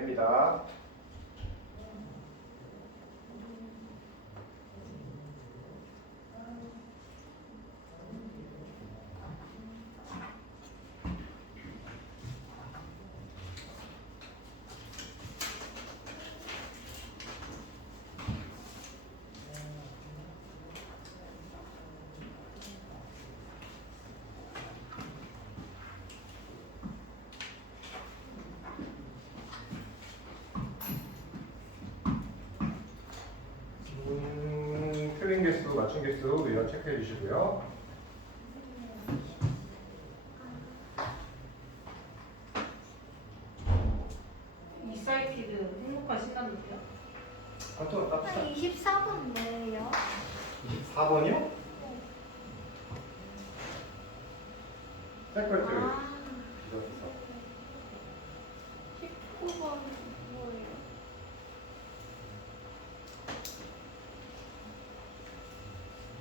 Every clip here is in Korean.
됩니다. 틀린 개수, 맞춘 개수 이런 체크해 주시고요. 이사이티드 행복한 신나는데요? 또 갑시다. 24번인데요. 24번이요? 색깔 틀. 아, 이렇게서. 19번 뭐예요?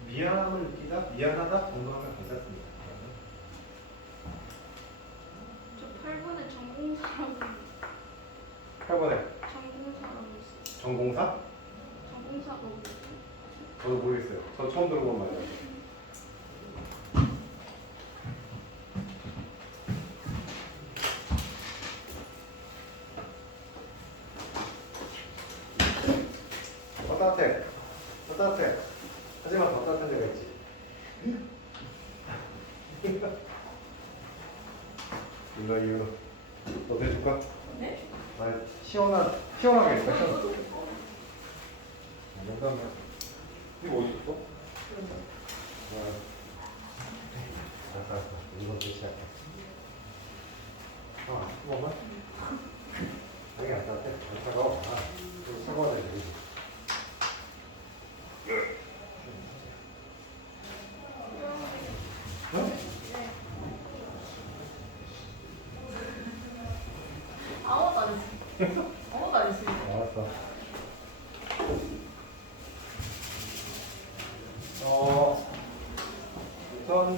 미안함을 느끼다, 미안하다, 공감하면 괜찮습니다. 저 8번에 전공사라고 8번에 전공사라고 있어요. 전공사? 전공사가 뭐지? 저도 모르겠어요. 저 처음 들어본 말이에요. 따뜻해. 따뜻해. 하지만 더 따뜻한 데가 있지. 이거 너 해줄까? 네? 아, 시원하게 했다. 농담이야. 이거 어디 있어? 알았어. 이건 시작해. 한 번만? 아니, 안 따뜻해. 안 차가워. 좀 차가워야 되지. 아무것도 안 했어요. 아무것도 안 했어요. 알았어. 우선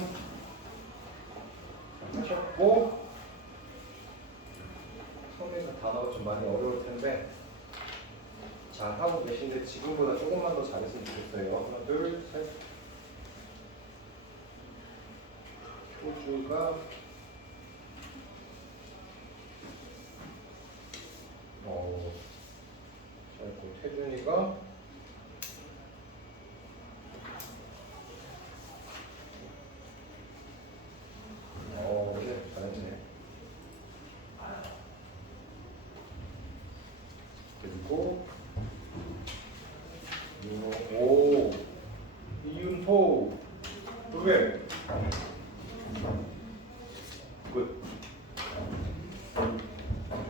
하셨고 처음에는 단어가 좀 많이 어려울 텐데 잘 하고 계신데 지금보다 조금만 더 잘했으면 좋겠어요. 하나, 둘, 셋. 효주가 잘했고 태준이가 네, 잘했네. 그리고 윤호, 이윤호, 왜? 굿.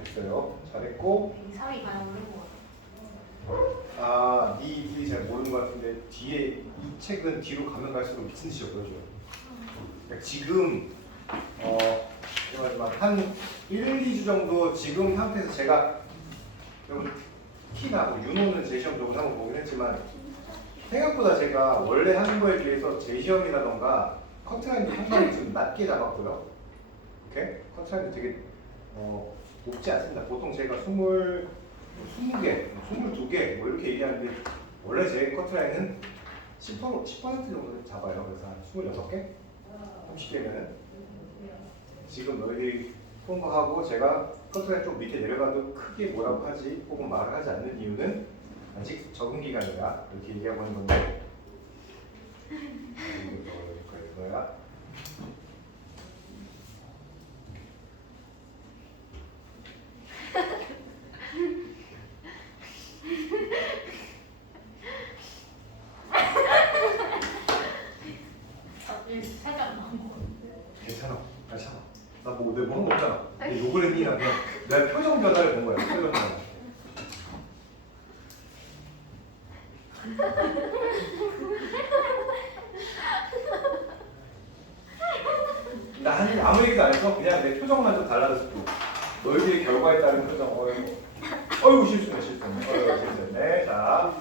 됐어요. 잘했고. 사위 가야 오는 거 같아요. 니 잘 모르는 것 같은데 뒤에 이 책은 뒤로 가면 갈수록 미친 듯이 어려져요. 그러니까 지금 한 1, 2주 정도 지금 상태에서 제가 키나 뭐 윤호는 제 시험 적은 한번 보긴 했지만 생각보다 제가 원래 하는 거에 비해서 제 시험이라던가 커트라인도 상당히 좀 낮게 잡았고요. 오케이? 커트라인도 되게 높지 않습니다. 보통 제가 20개, 22개 뭐 이렇게 얘기하는데 원래 제 커트라인은 10% 정도 잡아요. 그래서 한 26개? 30개면은 지금 너희들이 통과하고 제가 커트라인 좀 밑에 내려가도 크게 뭐라고 하지 혹은 말을 하지 않는 이유는 아직 적응 기간이다 이렇게 얘기하고 있는 건데 이거야. 살짝 나온 거 괜찮아. 나 뭐 내가 뭐한 거 없잖아. 근데 욕을 했니? 나 그냥 내가 표정 변화를 본 거야. 표정 변화. 나 아무 얘기도 안 해서 그냥 내 표정만 좀 달라졌을 뿐. 너희들의 결과에 따른 표정. 어이구 실수했네. 자,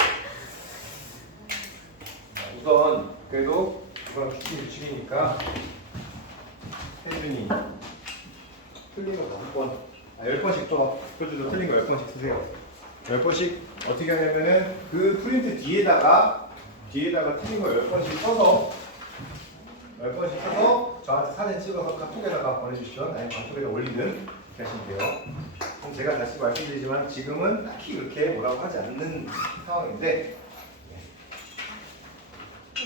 우선 그래도 이건 규칙이니까 혜준이 틀린 거 5번 10번씩 또 그것도 틀린 거 10번씩 쓰세요. 10번씩 어떻게 하냐면은 그 프린트 뒤에다가 틀린 거 10번씩 써서 10번씩 써서 저한테 사진 찍어서 카톡에다가 보내주시면 아니면 카톡에다 올리든 이렇게 하시면 돼요. 그럼 제가 다시 말씀드리지만 지금은 딱히 그렇게 뭐라고 하지 않는 상황인데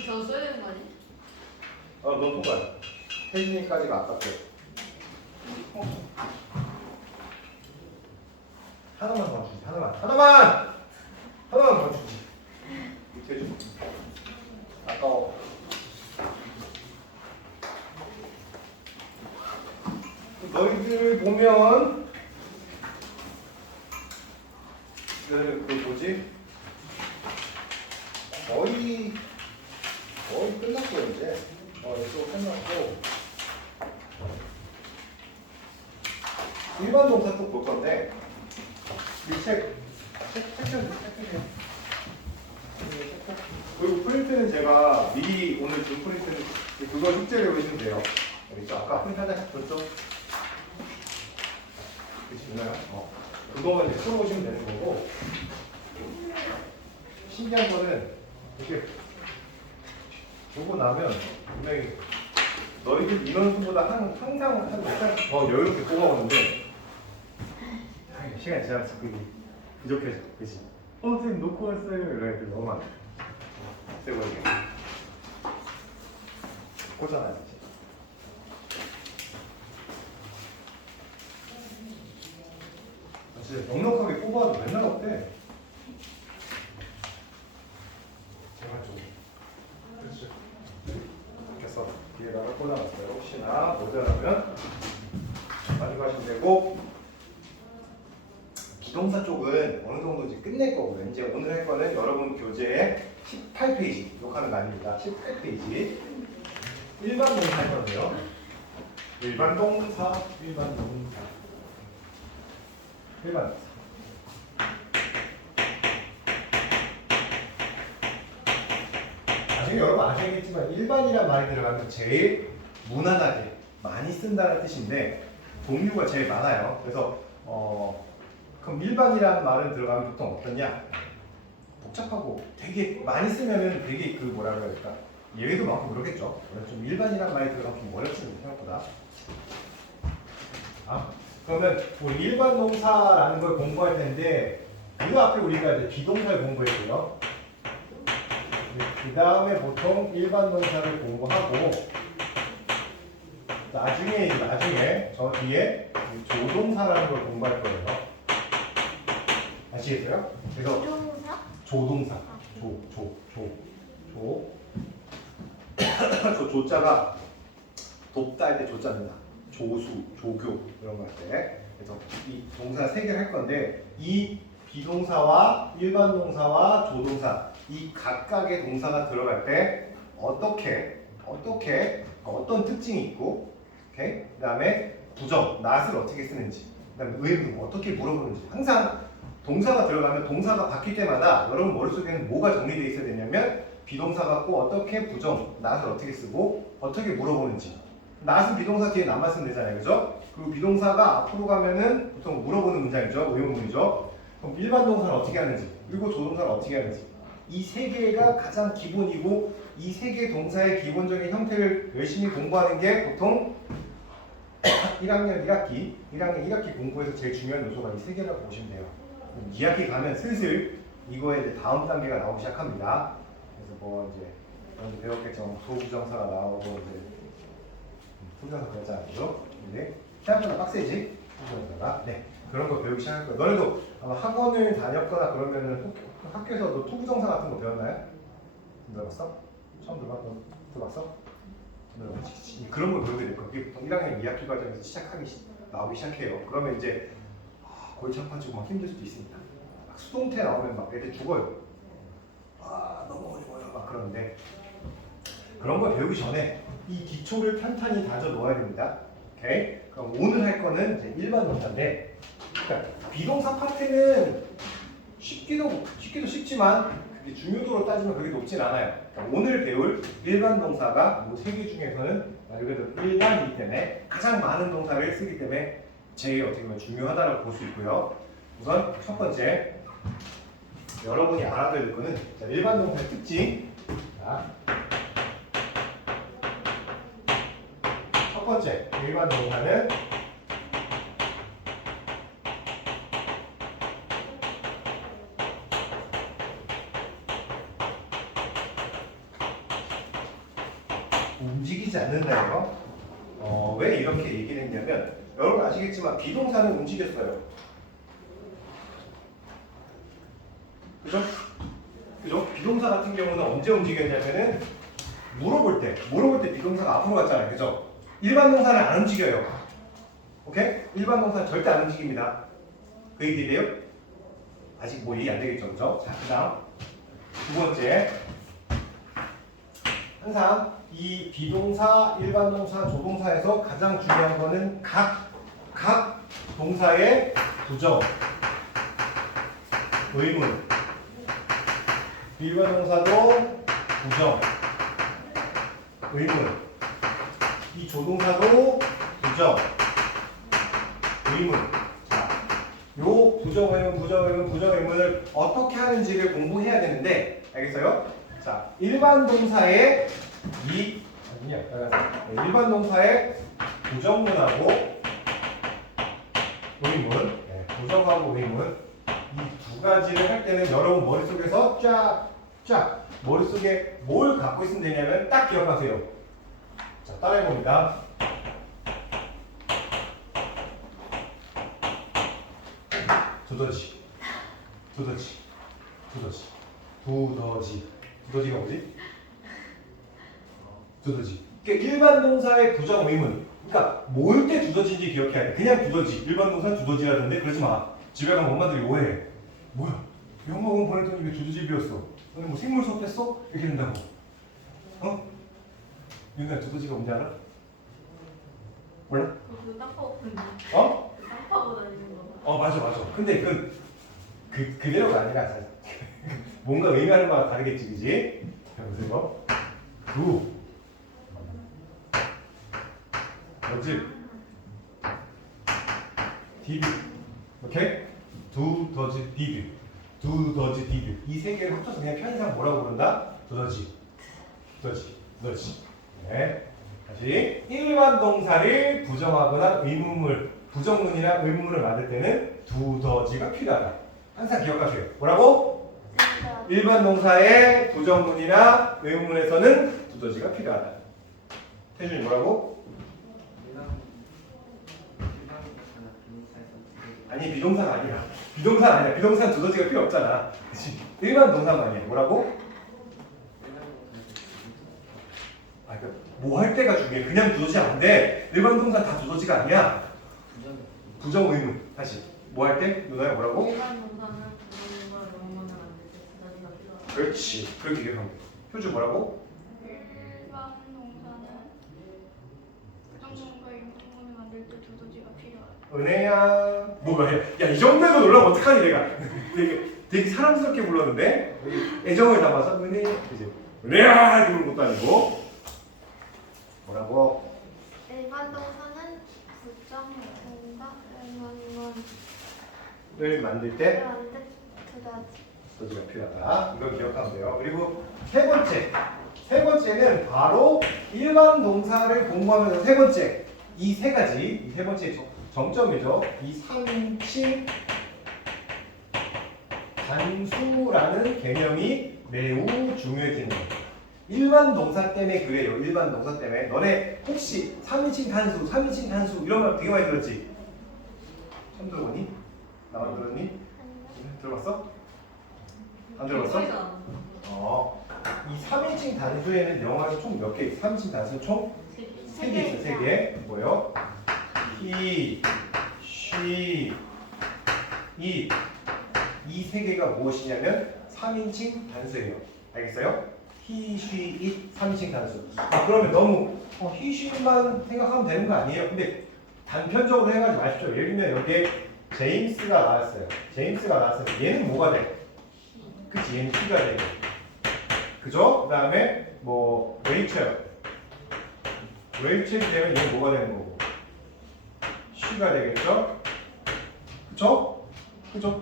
저 써야 되는 거 아니야? 너무 뽑아요. 태진이까지가 아깝대. 하나만 더 주지. 하나만 더 주지. 이렇게 해줘. 아까워. 너희들 보면 그 뭐지? 거의 끝났고 이제 이거 끝났고 일반 동사 쪽 볼 건데 이 책 그리고 프린트는 제가 미리 오늘 준 프린트는 그거 숙제를 해주시면 돼요. 여기 있죠. 아까 프린트 하나씩 줬죠? 그치나요? 그거만 이제 풀어보시면 되는 거고 신기한 거는 이렇게 보고 나면 분명히 너희들 인원수보다 항상 한 몇 가지 더 여유롭게 뽑아오는데 시간이 지나면서 그게 부족해져. 그치? 선생님 놓고 왔어요. 이런 애들 너무 많아. 세고 이게 꽂아놔야 지 진짜 넉넉하게 뽑아도 맨날 없대. 제발 좀. 그렇죠. 이렇게 해서 뒤에다가 꽂아놨어요. 혹시나 모자라면 가져가시면 되고 비동사 쪽은 어느 정도 이제 끝낼 거고요. 이제 오늘 할 거는 여러분 교재에 18페이지 욕하는 거 아닙니다. 18페이지 일반 동사 할 건데요. 일반 동사 나중에 여러분 아시겠지만 일반이란 말이 들어가면 제일 무난하게 많이 쓴다는 뜻인데 종류가 제일 많아요. 그래서 그럼 일반이라는 말은 들어가면 보통 어떠냐? 복잡하고 되게 많이 쓰면은 되게 그 뭐라 그래야 될까? 예외도 많고 그러겠죠. 좀 일반이라는 말이 들어가면 좀 어렵지 생각보다. 그러면 우리 일반 동사라는 걸 공부할 텐데 그 앞에 우리가 이제 비동사를 공부했고요. 그 다음에 보통 일반 동사를 공부하고 나중에 저 뒤에 조동사라는 걸 공부할 거예요. 아시겠어요? 그래서 조동사? 조동사 저 조자가 돕다 할 때 조자입니다. 조수, 조교 이런 거 할 때. 그래서 이 동사 3개를 할 건데 이 비동사와 일반 동사와 조동사 이 각각의 동사가 들어갈 때 어떤 특징이 있고 그 다음에 부정, not을 어떻게 쓰는지 그 다음에 의문 어떻게 물어보는지 항상 동사가 들어가면 동사가 바뀔 때마다 여러분 머릿속에는 뭐가 정리되어 있어야 되냐면 비동사 갖고 어떻게 부정, not을 어떻게 쓰고 어떻게 물어보는지 not은 비동사 뒤에 남만 쓰면 되잖아요. 그죠? 그리고 비동사가 앞으로 가면은 보통 물어보는 문장이죠. 의문문이죠. 그럼 일반 동사는 어떻게 하는지 그리고 조동사는 어떻게 하는지 이 3개가 가장 기본이고 이 3개 동사의 기본적인 형태를 열심히 공부하는 게 보통 1학년 1학기 공부에서 제일 중요한 요소가 이 3개라고 보시면 돼요. 2학기 가면 슬슬 이거에 이제 다음 단계가 나오기 시작합니다. 그래서 뭐 이제 먼저 배웠겠죠. 소부정사가 나오고 이제 소부정사 배웠잖아요. 그죠? 근데 생각보다 빡세지? 소부정사가. 네. 그런 거 배우기 시작할 거예요. 너네도 아마 학원을 다녔거나 그러면은 학교에서도 투부정사 같은 거 배웠나요? 들어봤어? 처음 들어봤어? 그런 걸 배우게 될 거예요. 그게 보통 1학년 2학기 과정에서 나오기 시작해요. 그러면 이제 골치 아파지고 막 힘들 수도 있습니다. 막 수동태 나오면 막 애들 죽어요. 너무 어려워요. 막 그러는데 그런 걸 배우기 전에 이 기초를 탄탄히 다져 놓아야 됩니다. 오케이? 그럼 오늘 할 거는 이제 일반 동사인데 그러니까 비동사 파트는 쉽기도 쉽지만 그게 중요도로 따지면 그게 높진 않아요. 그러니까 오늘 배울 일반 동사가 이 3개 중에서는 말 그대로 일반이기 때문에 가장 많은 동사를 쓰기 때문에 제일 어떻게 보면 중요하다고 볼 수 있고요. 우선 첫 번째, 여러분이 알아둬야 될 거는 자, 일반 동사의 특징. 자, 첫 번째, 일반 동사는 움직이지 않는다예요. 왜 이렇게 얘기를 했냐면 여러분 아시겠지만 비동사는 움직였어요. 그죠? 그죠? 비동사 같은 경우는 언제 움직였냐면은 물어볼 때 비동사가 앞으로 갔잖아요. 그죠? 일반 동사는 안 움직여요. 오케이? 일반 동사는 절대 안 움직입니다. 그 얘기돼요? 아직 뭐 얘기 안 되겠죠? 그죠? 자, 그 다음 두 번째, 항상 이 비동사, 일반 동사, 조동사에서 가장 중요한 거는 각 동사의 부정, 의문. 일반 동사도 부정, 의문. 이 조동사도 부정, 의문. 자, 요 부정, 의문을 어떻게 하는지를 공부해야 되는데, 알겠어요? 자, 일반 동사의 일반 동사의 부정문하고 의문, 부정하고 의문 이 두 가지를 할 때는 여러분 머릿속에서 쫙 머릿속에 뭘 갖고 있으면 되냐면 딱 기억하세요. 자, 따라해봅니다. 두더지. 두더지가 뭐지? 두더지. 그러니까 일반 동사의 부정 의문. 그러니까 뭘 때 두더지인지 기억해야 돼. 그냥 두더지. 일반 동사는 두더지라던데 그러지 마. 집에 가면 엄마들이 오해해. 뭐야? 영어학원 보냈더니 왜 두더지 비웠어? 너는 뭐 생물 수업 했어? 이렇게 된다고. 윤아 두더지가 뭔지 알아? 몰라? 그 땅파고 다니는 어? 그 땅파고 다니는 거. 맞아. 근데 그대로가 아니라 뭔가 의미하는 바가 다르겠지, 그지? 자, 보세요. 뭐지? 디드. 오케이? 두더지 디드. 이 세 개를 합쳐서 그냥 편의상 뭐라고 부른다? 두더지. 네. 다시 일반 동사를 부정하거나 부정문이나 의문문을 만들 때는 두더지가 필요하다. 항상 기억하세요. 뭐라고? 일반 동사의 부정문이나 의문문에서는 두더지가 필요하다. 태준이 뭐라고? 아니 비동사가 아니야. 비동사는 두더지가 필요 없잖아. 그치? 일반 동사만 해. 뭐라고? 뭐 할 때가 중요해. 그냥 두더지 안 돼. 일반 동사 다 두더지가 아니야. 부정 의문. 다시 뭐 할 때? 누나야 뭐라고? 일반 동사는 부정문과 의문문을 만들 때 두더지가 필요하다. 그렇지. 그렇게 기억하면 돼. 효주 뭐라고? 일반 동사는 부정문과 의문문을 만들 때 두더지가 필요하다. 은혜야. 뭐야? 야, 이 정도에도 놀라면 어떡하니 내가. 되게 사랑스럽게 불렀는데 애정을 담아서 은혜 이제 은혜야 이렇게 부르는 것도 아니고 뭐라고? 일반 동사는 부정문과 의문문을 을 만들 때 만들 때 두더지. 두더지가 필요하다. 이걸 기억하면 돼요. 그리고 세 번째는 바로 일반 동사를 공부하면서 세 번째 이 세 번째 정점이죠. 이 3인칭 단수라는 개념이 매우 중요해지는 거예요. 일반 동사 때문에 그래요. 일반 동사 때문에. 너네 혹시 3인칭 단수 이런 말 되게 많이 들었지? 처음 들어보니? 나만 들었니? 들어봤어? 안 들어봤어? 소리가 안 이 3인칭 단수에는 영어에서 총 몇 개 있어? 3인칭 단수 총 나. 3개 있어. 3개. 뭐요? he, she, it. 이 세 개가 무엇이냐면 3인칭 단수예요. 알겠어요? he, she, it 3인칭 단수. 그러면 너무 he, she만 생각하면 되는 거 아니에요? 근데 단편적으로 해가지 마십시오. 예를 들면 여기에 제임스가 나왔어요. 얘는 뭐가 돼? 그치, 얘는 he가 돼. 그죠? 그 다음에 뭐 레이첼이 되면 얘는 뭐가 되는 거고? 쉬가 되겠죠? 그쵸? 그죠?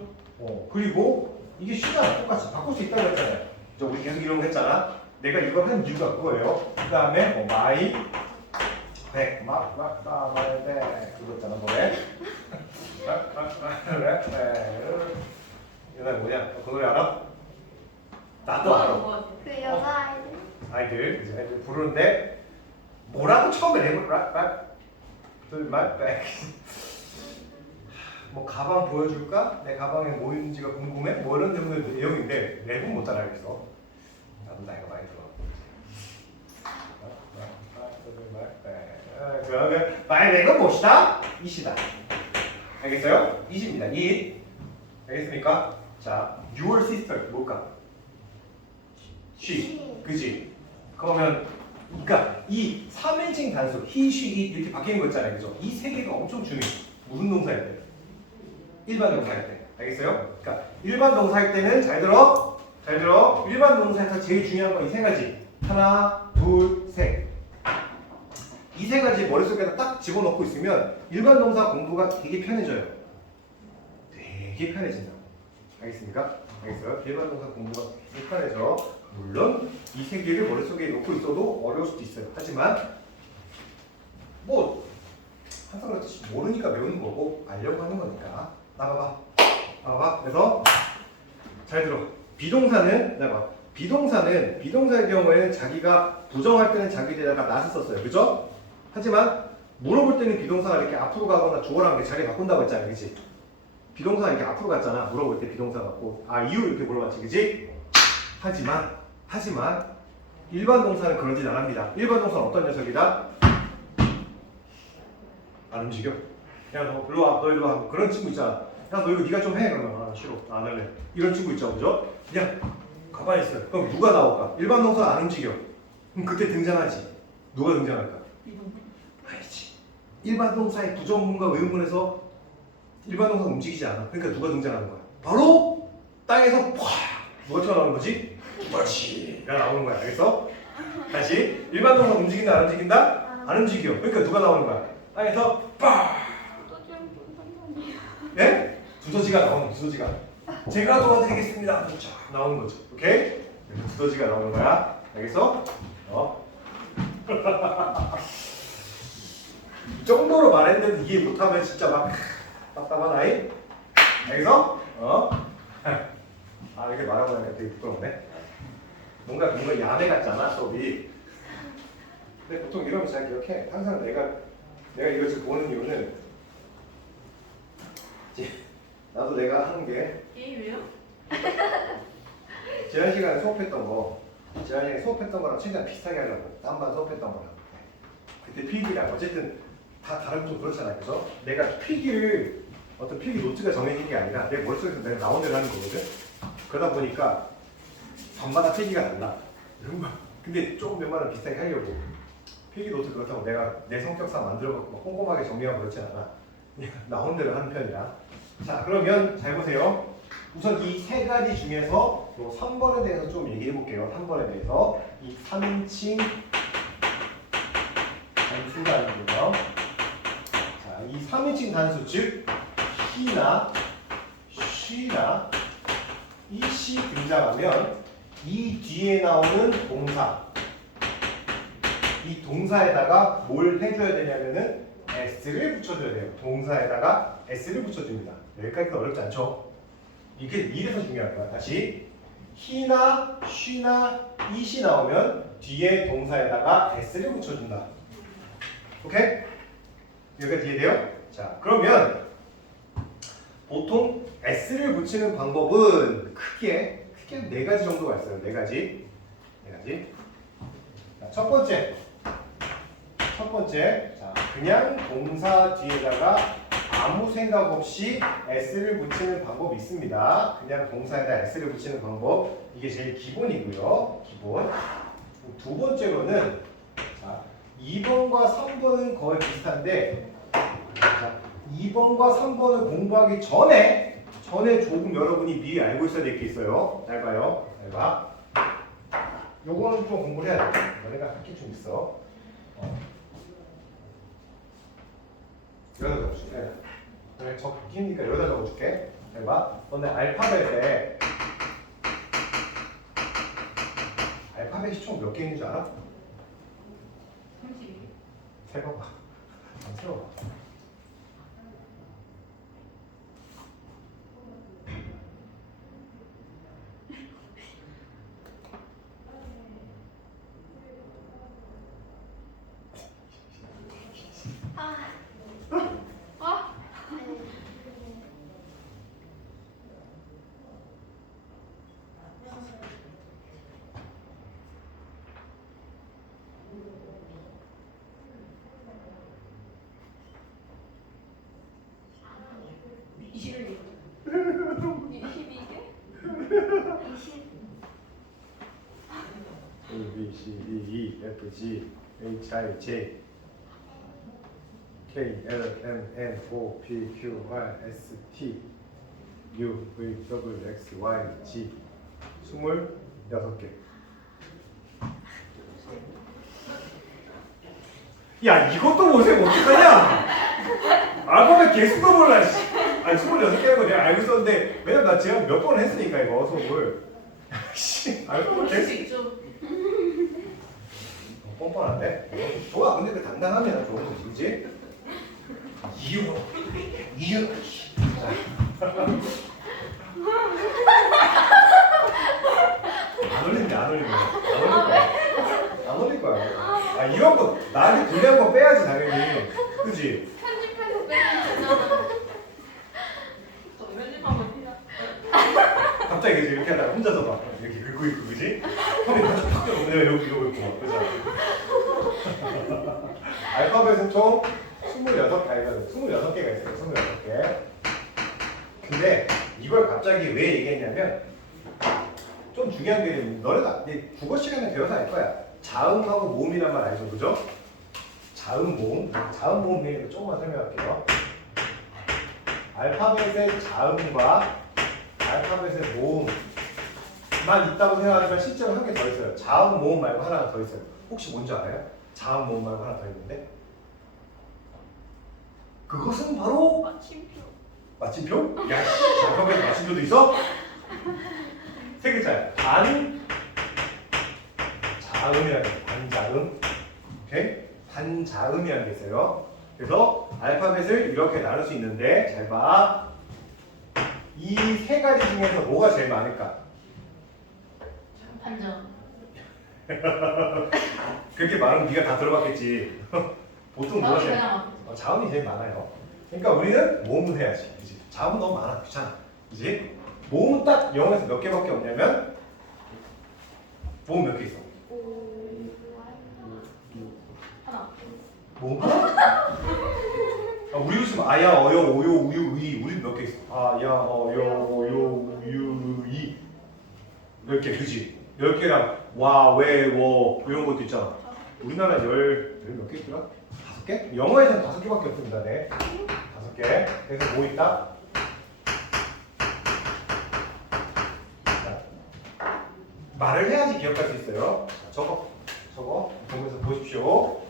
그리고 이게 쉬잖아. 똑같이 바꿀 수 있다고 했잖아요. 그죠? 우리 계속 이런 거 했잖아. 내가 이걸 한 이유가 그거예요. 그 다음에 마이 백, 마이 백 그거 있잖아 노래. 이 노래 뭐냐? 그 노래 알아? 나도 알아. 그 여자 아이들. 이제 애들 부르는데 뭐라고 처음에 랩을 마이 백. 뭐 가방 보여줄까? 내 가방에 뭐 있는지가 궁금해? 뭐 이런 내용인데 랩은 못 따라하겠어. 나도 나이가 많이 들어. 그러면 마이백은 무엇이다? 이시다. 알겠어요? 이시입니다. 이. 알겠습니까? 자, your sister 뭘까? she. 그지? 그러면 그러니까 이 3인칭 단수 he, she, it 이렇게 바뀌는 거 있잖아요. 그죠? 이 세 개가 엄청 중요해. 무슨 동사일 때? 일반 동사일 때. 알겠어요? 그러니까 일반 동사일 때는 잘 들어. 잘 들어. 일반 동사에서 제일 중요한 건 이 세 가지. 하나, 둘, 셋. 이 세 가지 머릿속에다 딱 집어넣고 있으면 일반 동사 공부가 되게 편해져요. 되게 편해진다. 알겠습니까? 알겠어요? 일반 동사 공부가 되게 편해져. 물론 이 세 개를 머릿속에 놓고 있어도 어려울 수도 있어요. 하지만 뭐 항상 그렇듯이 모르니까 배우는 거고 알려고 하는 거니까. 봐봐. 그래서 잘 들어. 비동사는 나봐. 비동사의 경우에는 자기가 부정할 때는 자기에다가 not을 썼어요. 그죠? 하지만 물어볼 때는 비동사가 이렇게 앞으로 가거나 주어랑 이렇게 자리 바꾼다고 했잖아요. 그치? 비동사가 이렇게 앞으로 갔잖아. 물어볼 때 비동사 갖고 이유 이렇게 물어봤지. 그치? 하지만 일반 동사는 그러진 않습니다. 일반 동사는 어떤 녀석이다? 안 움직여. 야 너 일로 와, 너 일로 와. 그런 친구 있잖아. 야 너 이거 네가 좀 해. 그러면 싫어. 안 할래. 이런 친구 있죠, 그죠? 그냥 가만히 있어요. 그럼 누가 나올까? 일반 동사 안 움직여. 그럼 그때 등장하지. 누가 등장할까? 아니지. 일반 동사의 부정문과 의문에서 일반 동사 움직이지 않아. 그러니까 누가 등장하는 거야? 바로 땅에서 팍! 누가 튀어나오는 거지? 그렇지.가 나오는 거야. 알겠어? 다시 일반 동사 움직인다 안 움직인다? 안 움직여. 그러니까 누가 나오는 거야? 땅에서 팍! 네? 두더지가 나오는 거야. 두더지가. 제가 도와드리겠습니다. 쫙 나오는 거죠. 오케이? 그래서 두더지가 나오는 거야. 알겠어? 이 정도로 말했는데 이해 못하면 진짜 막 답답한 아이? 알겠어? 이렇게 말하고 나니까 되게 부끄럽네. 뭔가 야매 같잖아, 수업이. 근데 보통 이러면 잘 기억해. 항상 내가 이걸 지금 보는 이유는 나도 내가 하는 게 게임이에요? 지난 시간에 수업했던 거랑 최대한 비슷하게 하려고. 딴반 수업했던 거랑. 그때 필기랑 어쨌든 다 다르면 좀 그렇잖아요. 그죠? 내가 필기를 어떤 필기 노트가 정해진 게 아니라 내 머릿속에서 내가 나온 대로 하는 거거든. 그러다 보니까 전마다 필기가 달라. 근데 조금 몇 마디 비슷하게 하려고. 필기 노트 그렇다고 내가 내 성격상 만들어갖고 꼼꼼하게 정리하고 그렇진 않아. 그냥 나온 대로 하는 편이야. 자, 그러면 잘 보세요. 우선 이 세 가지 중에서 3번에 대해서 좀 얘기해 볼게요. 3번에 대해서 이 3인칭 단수라는 거죠. 자, 이 3인칭 단수 즉 he나 she나 it이 등장하면 이 뒤에 나오는 동사 이 동사에다가 뭘 해줘야 되냐면은 s를 붙여줘야 돼요. 동사에다가 s를 붙여줍니다. 여기까지는 어렵지 않죠? 이래서 중요한 거야. 다시 he나 she나 it이 나오면 뒤에 동사에다가 s를 붙여준다. 오케이? 여기까지 이해돼요? 자, 그러면 보통 s를 붙이는 방법은 크게 네 가지 정도가 있어요. 네 가지. 자, 첫 번째, 자, 그냥 동사 뒤에다가 아무 생각 없이 s를 붙이는 방법이 있습니다. 그냥 동사에다 s를 붙이는 방법. 이게 제일 기본이고요. 기본. 두 번째로는 자, 2번과 3번은 거의 비슷한데 자, 2번과 3번을 공부하기 전에 조금 여러분이 미리 알고 있어야 될 게 있어요. 잘 봐요. 잘 봐. 요거는 좀 공부를 해야 돼. 너네가 할 게 좀 있어. 여기다 적어줄게. 그래, 적기니까 여기다 적어줄게. 잘 봐. 너네 알파벳에 알파벳이 총 몇 개 있는 줄 알아? 32개. 세봐봐. 안 세워봐. 아, 아, (21개) 22개? 20. A, B, C, D, E, F, G, H, I, J, K, L, M, N, O, P, Q, R, S, T, U, V, W, X, Y, G 26개. 야, 이것도 못해 어떡하냐? 알파벳 개수도 몰라. 씨. 아니 26개라는 거 내가 알고 있었는데 왜냐면 나 지금 몇 번 했으니까 이거 수업을. 씨, 알파벳 할수 개수 있죠. 뻔뻔한데? 좋아. 근데 그 당당하면 좋은 거지, 그지? 이유. 안 올린다, 안 올린다. 안 올릴 거야. 아, 이런 거 나한테 불리한 거 빼야지 당연히. 그지? 편집해서 빼면 되잖아. 저 편집하면 피자. 갑자기 그지? 이렇게 하다가 혼자서 막 이렇게 긁고 있고, 그지? 형이 다시 탁 내가 이러고 있고 막 그러잖아. 알파벳은 총 26개가 있어요. 26개. 근데 이걸 갑자기 왜 얘기했냐면 좀 중요한 게 너네가 국어 시간에 배워서 알 거야. 자음하고 모음이란 말 알죠? 그죠? 자음, 모음. 자음, 모음 얘기를 조금만 설명할게요. 알파벳의 자음과 알파벳의 모음만 있다고 생각하지만 실제로 한 개 더 있어요. 자음, 모음 말고 하나가 더 있어요. 혹시 뭔지 알아요? 자음, 모음 말고 하나 더 있는데 그것은 바로 마침표. 마침표? 야, 씨, 알파벳 마침표도 있어? 세 글자야. 자음이라는 게 반자음. 오케이? 반자음이라는 게 있어요. 그래서 알파벳을 이렇게 나눌 수 있는데 잘 봐. 이 세 가지 중에서 뭐가 제일 많을까? 반전. 그렇게 말하면 네가 다 들어봤겠지. 보통 뭐가 제일 그냥 자음이 제일 많아요. 그러니까 우리는 모음을 해야지. 그치? 자음은 너무 많아. 귀찮아. 그지? 모음은 딱 영어에서 몇 개밖에 없냐면 모음 몇 개 있어? 하나. 모음 하나? 우리 요즘 아야, 어여, 오요, 우유, 의 우리 몇 개 있어? 아야, 어여, 오요, 우유, 이 10개, 그지? 10개랑 와, 왜, 워 이런 것도 있잖아. 우리나라 열 몇 개 있더라? 5개? 영어에서는 5개밖에 없습니다. 네. 5개. 그래서 뭐 있다? 자, 말을 해야지 기억할 수 있어요. 자, 저거 보면서 보십시오.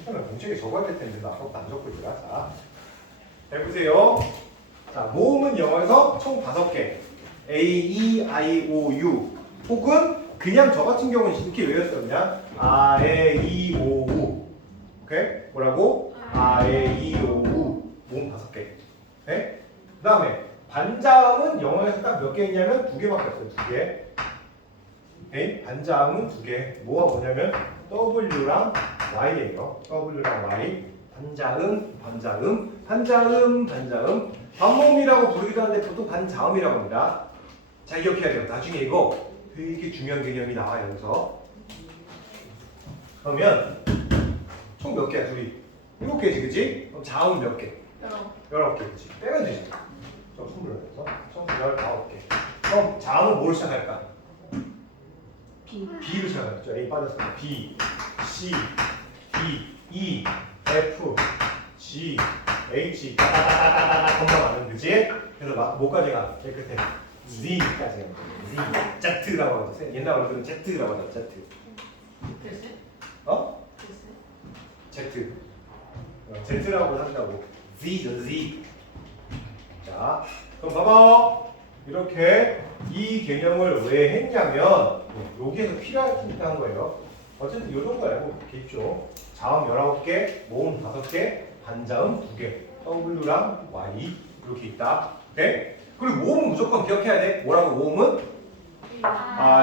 일단은 공책에 적어야 될 텐데 나 아무것도 안 적고 있더라. 자, 해보세요. 자, 모음은 영어에서 총 5개. A, E, I, O, U. 혹은 그냥 저 같은 경우는 이렇게 외웠어요. 그냥 아, 에, 이, 오, 우. 오케이? 뭐라고? 아, 에, 이, 오, 우. 모음 5개. 오케이? 그 다음에 반자음은 영어에서 딱 몇 개 있냐면 2개밖에 없어요. 2개. 오케이? 반자음은 2개. 뭐가 뭐냐면 W랑 Y예요. W랑 Y. 반자음. 반모음이라고 부르기도 하는데 보통 반자음이라고 합니다. 자, 기억해야 돼요. 나중에 이거 되게 중요한 개념이 나와요. 여기서. 그러면 총 몇 개야? 둘이 7개지, 그치? 그럼 자음 몇 개? 19개, 그치? 빼면 되지. 저 20에서 총 19개. 그럼 자음은 뭐로 시작할까? B로 시작하겠죠. A 빠졌으니까 B, C, D, E, F, G, H 따다다다다다 겁나 많은 그지? 그래서 막 뭐까지 가? 깨끗해. Z까지 가. Z, Z라고 하죠. 옛날 어른들은 Z라고 하죠. Z. 글쎄? 어? 글쎄? Z. Z라고 한다고. Z죠, Z. 자, 그럼 봐봐. 이렇게 이 개념을 왜 했냐면 여기에서 필요한 한 거예요. 어쨌든 이 정도야. 뭐 있죠. 자음 19개, 모음 5개, 반자음 2개. W랑 Y 이렇게 있다. 오케이? 그리고 모음은 무조건 기억해야 돼. 뭐라고 모음은?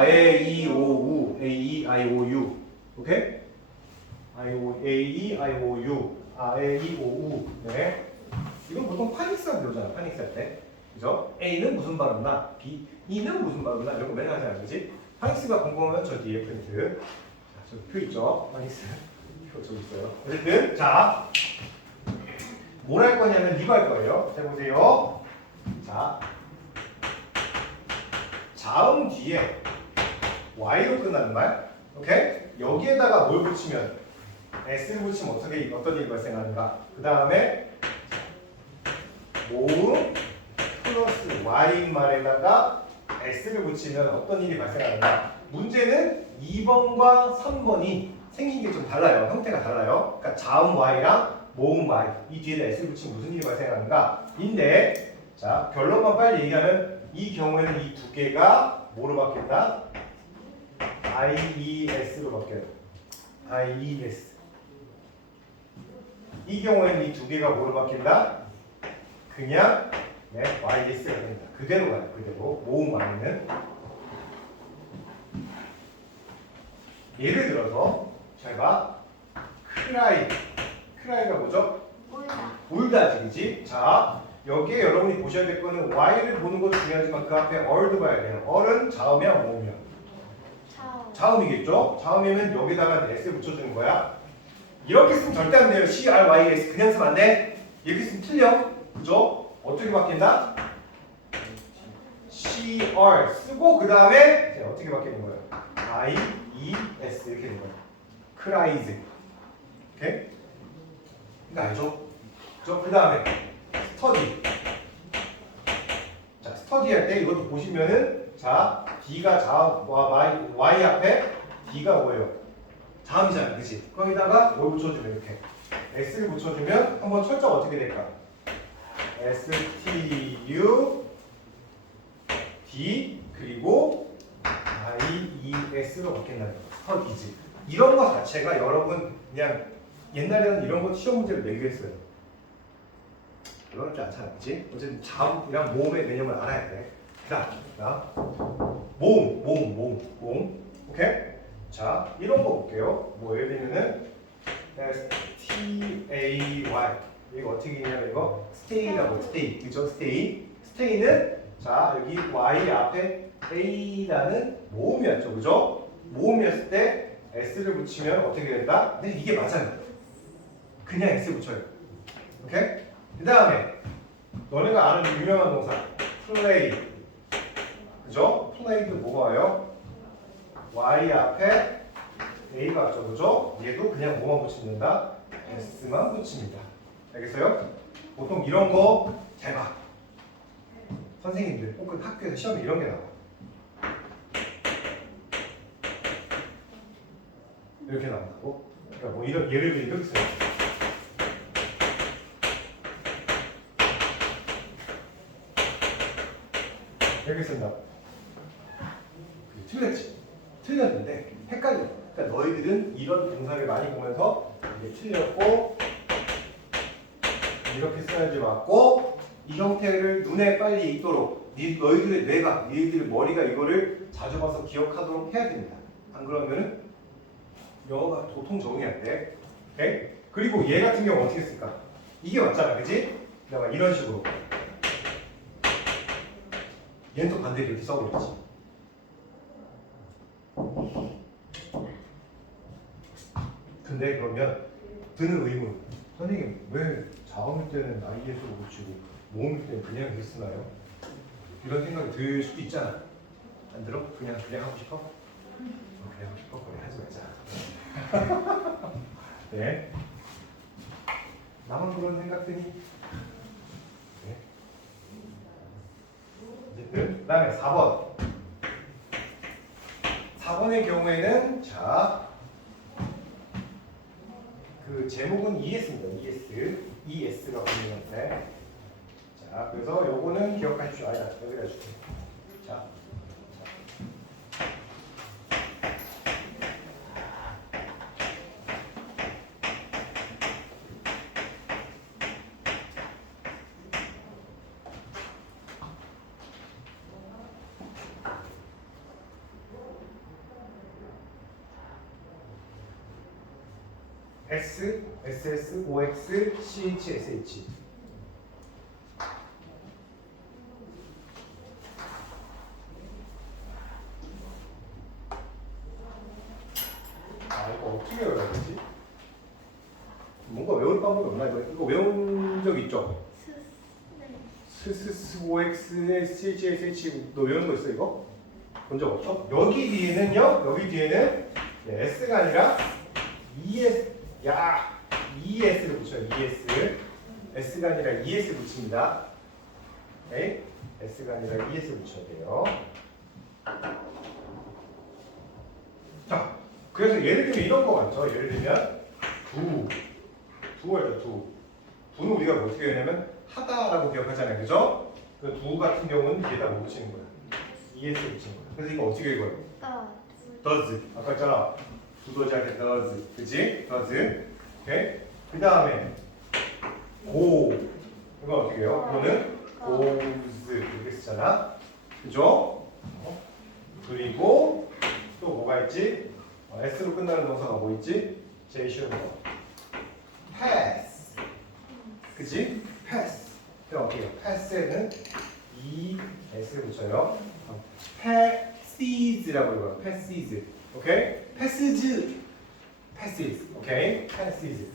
A, E, O, U. A, E, I, O, U. 오케이? A, E, I, O, U. A, E, O, U. 네. 이건 보통 파닉스 할 때 배우잖아. 파닉스 할 때. 그죠? A는 무슨 발음 나? B, E는 무슨 발음 나? 이런 거 맨날 하잖아. 그지? 파닉스가 궁금하면 저 뒤에 프린트. 자, 저 표 있죠? 파닉스. 표 저기 있어요. 어쨌든, 자. 뭘 할 거냐면 이거 할 거예요. 자, 보세요. 자. 자음 뒤에 Y로 끝나는 말. 오케이? 여기에다가 뭘 붙이면 S를 붙이면 어떤 일이 발생하는가? 그 다음에 모음 플러스 Y인 말에다가 S를 붙이면 어떤 일이 발생하는가? 문제는 2번과 3번이 생긴 게 좀 달라요. 형태가 달라요. 그러니까 자음 Y랑 모음 Y 이 뒤에다 S를 붙이면 무슨 일이 발생하는가? 인데 자 결론만 빨리 얘기하면 이 경우에는 이 두 개가 뭐로 바뀐다? IES로 바뀌어요. IES. 이 경우에는 이 두 개가 뭐로 바뀐다? 그냥 네, YS가 됩니다. 그대로 가요. 그대로. 모음 안에는. 예를 들어서 잘 봐. 크라이. 크라이가 뭐죠? 울다. 울다지, 그지? 자, 여기에 여러분이 보셔야 될 거는 Y를 보는 것도 중요하지만 그 앞에 or도 봐야 돼요. or은 자음이야, 모음이야? 차오. 자음이겠죠? 자음이면 여기다가 S 붙여주는 거야. 이렇게 쓰면 절대 안 돼요. CRYS 그냥 쓰면 안 돼. 이렇게 쓰면 틀려. 그죠? 어떻게 바뀐다? CR 쓰고 그 다음에 어떻게 바뀌는 거예요? IES 이렇게 되는 거예요. 크라이즈. 오케이? 이거 알죠? 그 다음에 스터디. 자, 스터디 할 때 이것도 보시면은 자, D가 자음, Y 앞에 D가 뭐예요? 자음이잖아, 그치? 거기다가 뭘 붙여주면 이렇게 S를 붙여주면 한번 철자가 어떻게 될까? STU D 그리고 IES로 바뀐다는 거. 스터디즈. 이런 거 자체가 여러분 그냥 옛날에는 이런 거 시험 문제를 내기로 했어요. 어렵지 않잖아, 그치? 어쨌든 자음이랑 모음의 개념을 알아야 돼. 자, 모음. 오케이? 자, 이런 거 볼게요. 뭐 예를 들면은 STAY 이거 어떻게 읽냐면 이거 stay라고 stay 그죠? stay는 자 여기 Y 앞에 A라는 모음이었죠, 그죠? 모음이었을 때 S를 붙이면 어떻게 된다? 네, 이게 맞아요. 그냥 S 붙여요. 오케이? 그 다음에 너네가 아는 유명한 동사 play 그죠? play도 뭐가 와요? Y 앞에 A가 왔죠, 그죠? 얘도 그냥 뭐만 붙이면 된다? S만 붙입니다. 알겠어요? 보통 이런 거 잘 봐. 선생님들 혹은 학교에서 시험에 이런 게 나와. 이렇게 나온다고? 그러니까 뭐 이런 예를 들면 이렇게 써요. 이렇게 쓴다. 틀렸지? 틀렸는데 헷갈려. 그러니까 너희들은 이런 동사를 많이 보면서 이게 틀렸고 이렇게 써야지 맞고 이 형태를 눈에 빨리 익도록 너희들의 뇌가, 너희들의 머리가 이거를 자주 봐서 기억하도록 해야 됩니다. 안 그러면은 영어가 도통 적응이 안 돼. 오케이? 그리고 얘 같은 경우 어떻게 쓸까? 이게 맞잖아, 그지? 내가 이런 식으로. 얘는 또 반대로 이렇게 써버렸지. 근데 그러면 드는 의문. 선생님 왜 자음일 때는 IS로 붙이고 모음일 때는 그냥 이렇게 쓰나요? 이런 생각이 들 수도 있잖아. 안 들어? 그냥 하고 싶어? 그냥 하고 싶어? 그래 하지 말자. 네. 나만 그런 생각 드니? 네. 어쨌든 그 다음에 4번. 4번의 경우에는 자 그 제목은 ES입니다. ES가 분명한데. 자, 그래서 요거는 기억하십시오. 아니다, 여기다 줄게요. 자. S, SS, OX, CH, SH. 아, 이거 어떻게 외워야 되지? 뭔가 외울 방법이 없나? 이거 외운 적 있죠? SSS, OX, CH, SH. 너 외운 거 있어, 이거? 본 적 없어? 여기 뒤에는 네, S가 아니라 ES, ES를 붙여요. ES. S가 아니라 ES 붙입니다. 오케이? S가 아니라 ES 붙여야 돼요. 자, 그래서 예를 들면 이런 거 같죠? 예를 들면 두가 있죠. 두는 우리가 어떻게 하냐면 하다라고 기억하잖아요. 그죠? 그 두 같은 경우는 뒤에다 뭐 붙이는 거야? ES 붙이는 거야. 그래서 이거 어떻게 읽어요? does. 아까 했잖아. 두더지 할 때 does. 그치? does. 오케이? 그 다음에 go. 이거 어떻게 해요? go는 goes. 이렇게 쓰잖아. 그죠? 그리고 또 뭐가 있지? S로 끝나는 동사가 뭐 있지? 제일 쉬운 거. pass. 그치? pass. 그럼 어떻게 해요? pass에는 ES를 붙여요. passes라고 읽어요. passes. 오케이? passes. passes. 오케이? passes.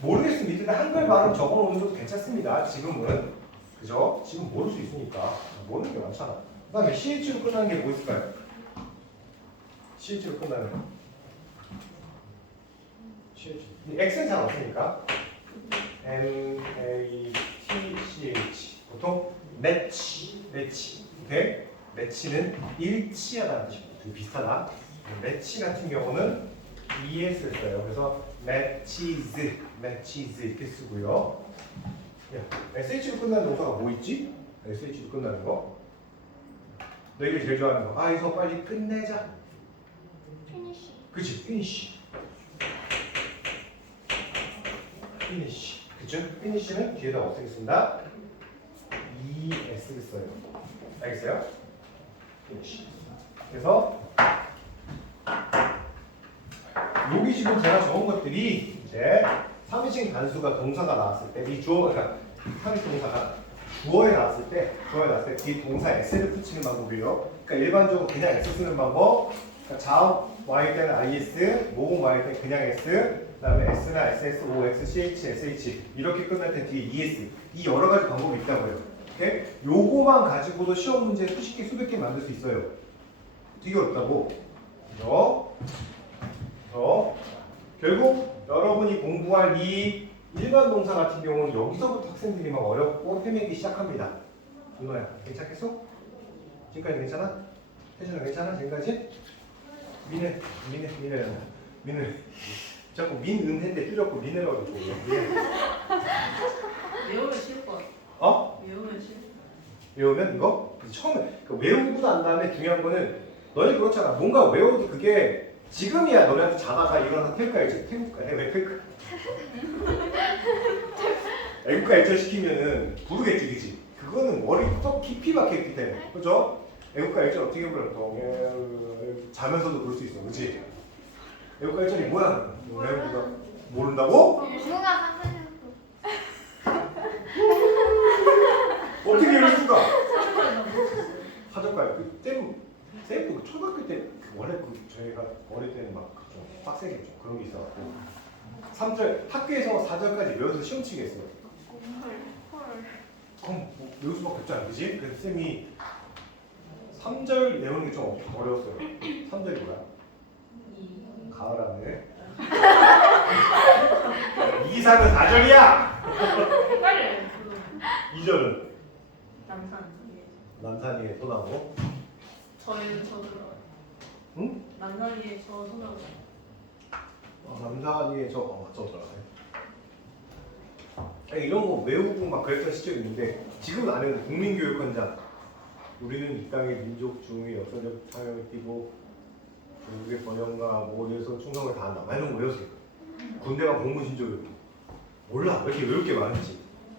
모르겠으면 밑에 한글 발음 적어놓는 것도 괜찮습니다. 지금은. 그죠? 지금 모를 수 있으니까. 모르는 게 많잖아. 그 다음에 CH로 끝나는 게 뭐 있을까요? CH로 끝나는 CH. X는 잘 없으니까 MATCH. 보통 매치. 오케이? 매치는 일치하다는 뜻입니다. 되게 비슷하다. 매치 같은 경우는 ES를 써요. 그래서 matches 이렇게 쓰고요. SH로 끝나는 동사가 뭐 있지? SH로 끝나는 거. 너희들 제일 좋아하는 거. 이거 빨리 끝내자. 피니쉬. 그치? finish. 그쵸? finish는 뒤에다 어떻게 쓴다? ES를 써요. 알겠어요? finish. 그래서 여기 지금 제가 적은 것들이 이제 3인칭 단수가 동사가 나왔을 때 이 주어, 그러니까 3인칭 동사가 주어에 나왔을 때 뒤 동사 S를 붙이는 방법이에요. 그러니까 일반적으로 그냥 S 쓰는 방법. 그러니까 자음 Y일 때는 IS, 모음 Y일 때는 그냥 S, 그 다음에 S나 SS, OX, CH, SH 이렇게 끝날 때 뒤에 ES. 이 여러 가지 방법이 있다고요. 오케이? 요거만 가지고도 시험 문제 수십 개, 수백 개 만들 수 있어요. 되게 어렵다고. 그죠? 결국 여러분이 공부할 이 일반 동사 같은 경우는 여기서부터 학생들이 막 어렵고 헤매기 시작합니다. 윤호야, 괜찮겠어? 지금까지 괜찮아? 혜준아 괜찮아? 지금까지? 민혜 자꾸 민은혜인데 줄였고 민혜라고 그러고 외우면 쉬울 것 같아. 어? 외우면 쉬울 것 외우면 이거? 처음에 외우고 난 다음에 중요한 거는 너네 그렇잖아. 뭔가 외워도 그게 지금이야 너네한테 자다가 일어나서 태울까 왜 태울까? 애국가 일절 시키면은 부르겠지, 그지? 그거는 머리 속 깊이 박혀있기 때문에, 그죠? 애국가 일절 어떻게 불러? 자면서도 부를 수 있어, 그지? 애국가 일절이 뭐야? 너네가 모른다고? 누가 선생님. 어떻게 이럴 수가? 같아. 하정가요. 쌤도 초등학교 때 원래 저희가 어릴 때는 막 좀 빡세게 했죠. 그런 게 있어갖고 3절 학교에서 4절까지 외워서 시험 치게 했어요. 그럼 뭐 외울 수밖에 없잖아, 그지? 그래서 쌤이 3절 외우는 게 좀 어려웠어요. 3절이 뭐야? 가을하늘. 이사는 4절이야. 헷갈려요. 2절은 남산. 남산 위에 소나무. 저희는 저 들어가요. 응? 남산 위에 저 소나무. 남산 위에 저 들어가네. 아니, 이런 거 외우고 막 그랬던 시절이 있는데 지금은 안 해도 국민교육헌장 우리는 이 땅의 민족 중의 역사적 사명을 띠고 중국의 번영과 모두에서 충성을 다한다. 막 이런 거 외우세요. 군대가 복무신조를 몰라 왜 이렇게 외울 게 많은지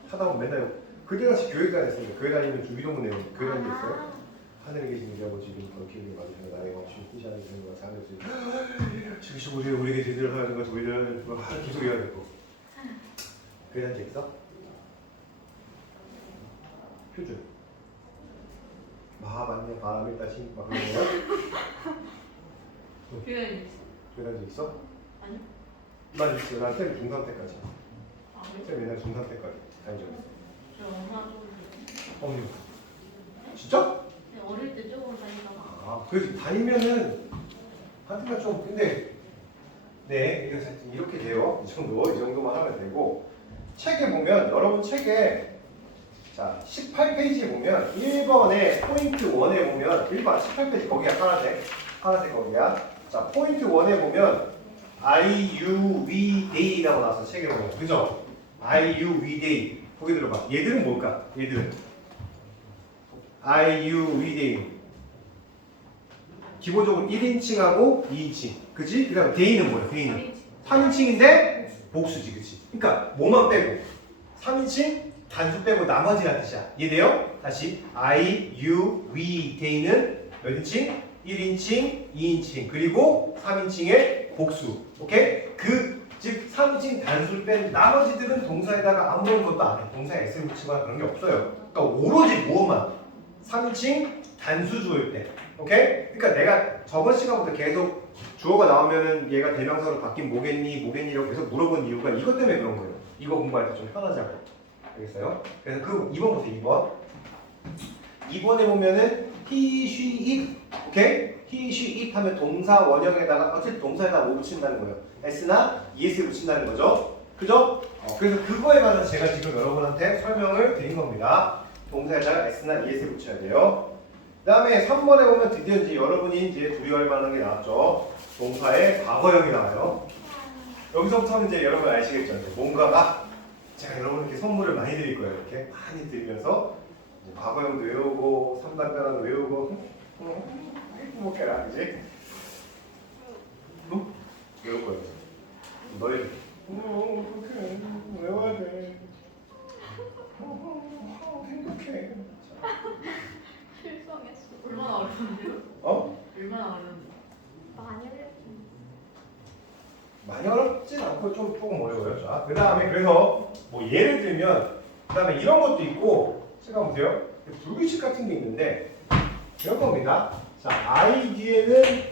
하다 보면 맨날 그때같이 교회 다녔습니다. 교회 다니면 주기도문 내는 교회 다니는 게 있어요. 하늘에 계신 우리 아버지 이름 거룩히 여겨주시며 나의 왕신 뜻하는 생과 삶을 주시고 우리에게 제대로 하는 것을 우리를 계속 해야 되고 교회 다닌 적 있어? 표준 마하반야 바람에 따신 막 그런 거야? 교회 있어. 교회 다닌 적 있어? 아니요. 난 있어. 난 쌤 중3 때까지 아 그래? 쌤 옛날 중3 때까지 다닌 적 있어. 저 엄마 쪽으로. 진짜? 네, 어릴 때 쪽으로 다니다가. 아, 그래서 다니면은 하여튼 좀 근데 네 이렇게 돼요. 이 정도만 하면 되고 책에 보면 여러분 책에 자 18페이지에 보면 1번에 포인트 1에 보면 1번 18페이지 거기가 파란색 거기야. 자 포인트 1에 보면 I, U, We, They라고 나와서 책에 보면 그죠? I, U, We, They 거기 들어봐. 얘들은 뭘까? 얘들은 I, U, We, They 기본적으로 1인칭하고 2인칭 그치? 그 다음에 They는 뭐야? They는 3인칭인데 복수지 그치? 그러니까 뭐만 빼고 3인칭 단수 빼고 나머지란 뜻이야. 이해돼요? 다시 I, U, We, They는 몇 인칭? 1인칭, 2인칭 그리고 3인칭의 복수 오케이? 즉 3인칭 단수를 뺀 나머지들은 동사에다가 아무런 것도 안 해. 동사에 S를 붙이거나 그런 게 없어요. 그러니까 오로지 무엇만 3인칭 단수 주어일 때 오케이? 그러니까 내가 저번 시간부터 계속 주어가 나오면은 얘가 대명사로 바뀐 뭐겠니라고 계속 물어본 이유가 이것 때문에 그런 거예요. 이거 공부할 때 좀 편하자고. 알겠어요? 그래서 그 2번 보세요. 2번에 보면은 he, she, it 오케이? he, she, it 하면 동사 원형에다가 어쨌든 동사에다 뭐 붙인다는 거예요. s나 es를 붙인다는 거죠. 그죠? 그래서 그거에 관해서 제가 지금 여러분한테 설명을 드린 겁니다. 동사에다가 s나 es를 붙여야 돼요. 그 다음에 3번에 보면 드디어 이제 여러분이 이제 두려워할 만한 게 나왔죠. 동사의 과거형이 나와요. 여기서부터는 이제 여러분 아시겠죠? 이제 뭔가가 제가 여러분께 선물을 많이 드릴 거예요. 이렇게 많이 드리면서 이제 과거형도 외우고 3단 변화도 외우고 행복해라 그지? 외울 거예요. 너희 어떡해 외워야 돼. 행복해. 실성했어. 얼마나 어려운데요? 얼마나 어려운데? 많이 어렵지. 많이 어렵진 않고 조금 어려워요. 자, 그 다음에 그래서 뭐 예를 들면 그 다음에 이런 것도 있고 생각해보세요. 불규칙 같은 게 있는데 이런 겁니다. 자, I 뒤에는